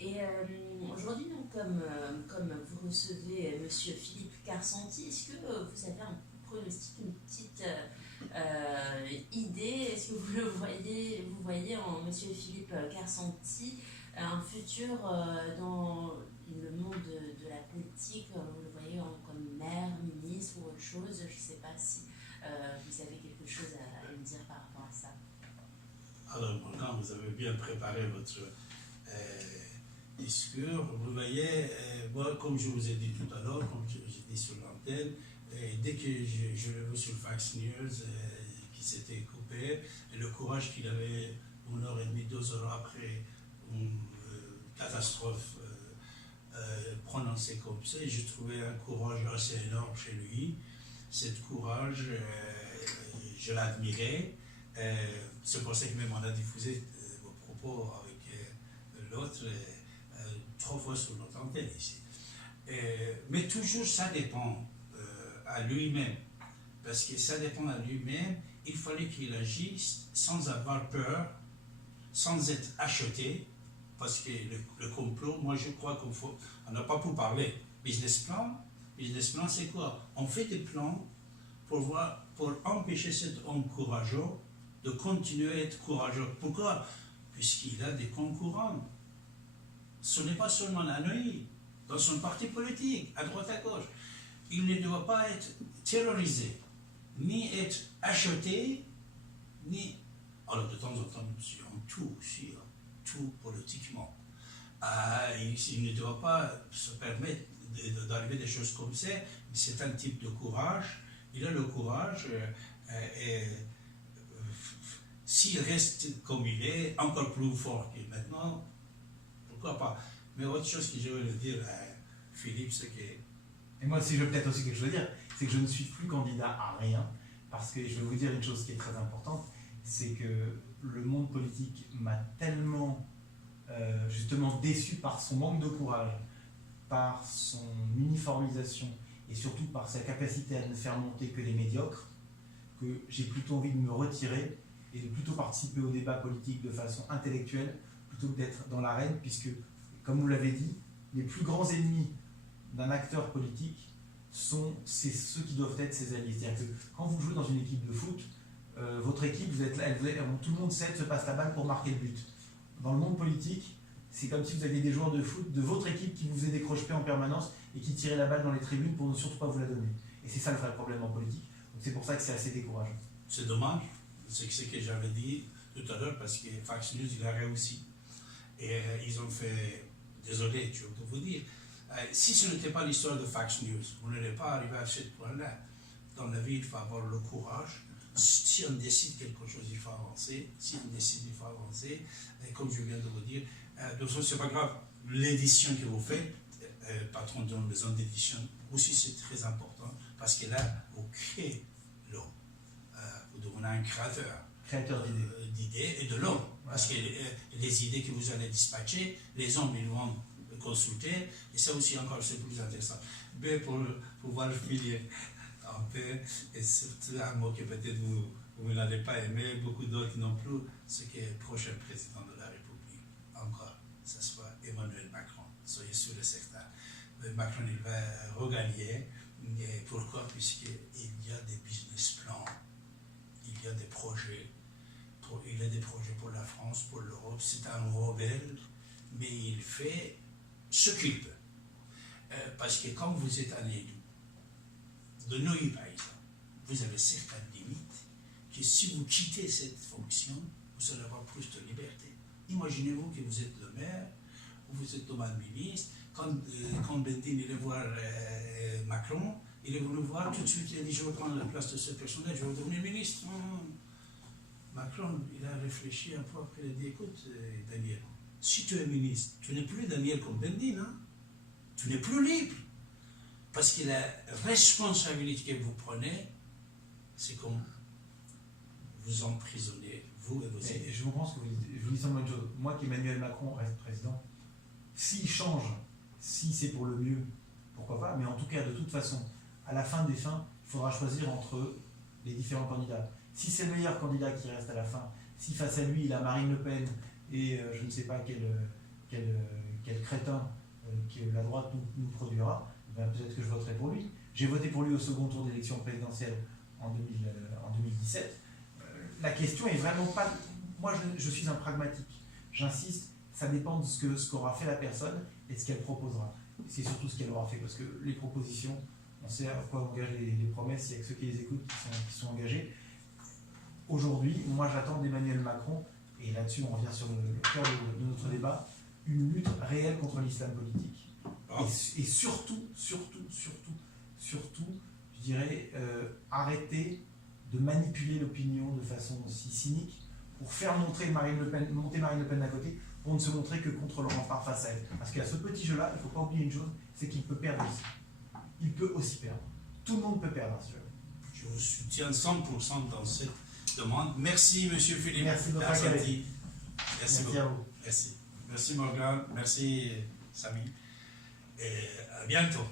Et aujourd'hui, comme vous recevez M. Philippe Karsanti, est-ce que vous avez un pronostic, une petite idée? Est-ce que vous voyez en M. Philippe Karsanti un futur dans le monde de la politique, vous le voyez comme maire, ministre ou autre chose? Je ne sais pas si vous avez quelque chose à me dire par rapport à ça. Alors, maintenant, vous avez bien préparé votre discours. Vous voyez, moi, comme je vous ai dit tout à l'heure, comme j'ai dit sur l'antenne, dès que je l'ai vu sur Fox News, qui s'était coupé, et le courage qu'il avait 1h30, 2 heures après, catastrophe prononcée comme ça, et j'ai trouvé un courage assez énorme chez lui. Cet courage, je l'admirais. C'est pour ça que même on a diffusé vos propos avec l'autre 3 fois sur notre antenne ici. Mais toujours ça dépend à lui-même. Parce que ça dépend à lui-même. Il fallait qu'il agisse sans avoir peur, sans être acheté. Parce que le complot, moi je crois on n'a pas pour parler. Business plan, c'est quoi? On fait des plans pour empêcher cet homme courageux de continuer à être courageux. Pourquoi? Puisqu'il a des concurrents. Ce n'est pas seulement un œil dans son parti politique, à droite à gauche. Il ne doit pas être terrorisé, ni être acheté, ni... Alors de temps en temps, nous suivons tout aussi, tout politiquement. Il ne doit pas se permettre d'arriver des choses comme ça. C'est un type de courage. Il a le courage et s'il reste comme il est, encore plus fort que maintenant, pourquoi pas. Mais autre chose que je voulais dire à Philippe, c'est que... Et moi, si je veux peut-être aussi quelque chose à dire, c'est que je ne suis plus candidat à rien, parce que je vais vous dire une chose qui est très importante, c'est que le monde politique m'a tellement justement déçu par son manque de courage, par son uniformisation et surtout par sa capacité à ne faire monter que les médiocres, que j'ai plutôt envie de me retirer et de plutôt participer au débat politique de façon intellectuelle plutôt que d'être dans l'arène, puisque, comme vous l'avez dit, les plus grands ennemis d'un acteur politique c'est ceux qui doivent être ses alliés. C'est-à-dire que quand vous jouez dans une équipe de foot, votre équipe, vous êtes là, tout le monde sait que se passe la balle pour marquer le but. Dans le monde politique, c'est comme si vous aviez des joueurs de foot de votre équipe qui vous faisaient des croche-pieds en permanence et qui tiraient la balle dans les tribunes pour ne surtout pas vous la donner. Et c'est ça le vrai problème en politique. Donc c'est pour ça que c'est assez décourageant. C'est dommage, c'est ce que j'avais dit tout à l'heure, parce que Fox News, il a réussi. Et ils ont fait, désolé, je peux vous dire, si ce n'était pas l'histoire de Fox News, vous n'allez pas arriver à ce point-là. Dans la vie, il faut avoir le courage. Si on décide quelque chose, il faut avancer. Si on décide, il faut avancer. Et comme je viens de vous dire, de toute façon, c'est pas grave. L'édition que vous faites, patron d'une maison d'édition, aussi c'est très important, parce que là, vous créez l'homme. Vous devenez un créateur d'idées et de l'homme. Parce que les idées que vous allez dispatcher, les hommes, ils vont consulter, et ça aussi encore c'est plus intéressant. Mais pour pouvoir finir un peu, et surtout un mot que peut-être vous n'allez pas aimer, beaucoup d'autres non plus, c'est que le prochain président de la République, encore, ça sera Emmanuel Macron. Soyez sûr et certain. Macron, il va regagner. Et pourquoi? Puisqu'il y a des business plans, il y a des projets. Il y a des projets pour la France, pour l'Europe. C'est un rebelle, mais il fait ce qu'il peut. Parce que quand vous êtes un élu de Neuilly, par exemple, vous avez certaines limites que si vous quittez cette fonction, vous allez avoir plus de liberté. Imaginez-vous que vous êtes le maire, ou vous êtes le ministre, quand Bendine est voir Macron, il est venu voir tout de suite, il a dit je vais prendre la place de ce personnage, je vais devenir ministre. Macron, il a réfléchi un peu, après il a dit écoute Daniel, si tu es ministre, tu n'es plus Daniel comme Bendine, hein? Tu n'es plus libre. Parce que la responsabilité que vous prenez, c'est comme vous emprisonnez, vous et vos amis. Je comprends ce que vous dites. Je vous dis simplement une chose. Moi, qu'Emmanuel Macron reste président, s'il change, si c'est pour le mieux, pourquoi pas, mais en tout cas, de toute façon, à la fin des fins, il faudra choisir entre les différents candidats. Si c'est le meilleur candidat qui reste à la fin, si face à lui, il a Marine Le Pen et je ne sais pas quel crétin que la droite nous produira, ben peut-être que je voterai pour lui. J'ai voté pour lui au second tour d'élection présidentielle en 2017. La question est vraiment pas... Moi, je suis un pragmatique. J'insiste, ça dépend de ce qu'aura fait la personne et de ce qu'elle proposera. C'est surtout ce qu'elle aura fait, parce que les propositions, on sait à quoi engager les promesses, il y a que ceux qui les écoutent qui sont engagés. Aujourd'hui, moi j'attends d'Emmanuel Macron, et là-dessus on revient sur le cœur de notre débat, une lutte réelle contre l'islam politique. Et surtout, je dirais, arrêter de manipuler l'opinion de façon aussi cynique pour faire monter Marine Le Pen d'un côté, pour ne se montrer que contre le rempart face à elle. Parce qu'il y a ce petit jeu-là, il ne faut pas oublier une chose, c'est qu'il peut perdre aussi. Il peut aussi perdre. Tout le monde peut perdre à ce jeu. Je vous soutiens 100% dans cette demande. Merci, monsieur Philippe. Merci de votre Merci accueil. Merci Merci à beaucoup. vous. Merci. Merci Morgan. Merci Samy. Et à bientôt.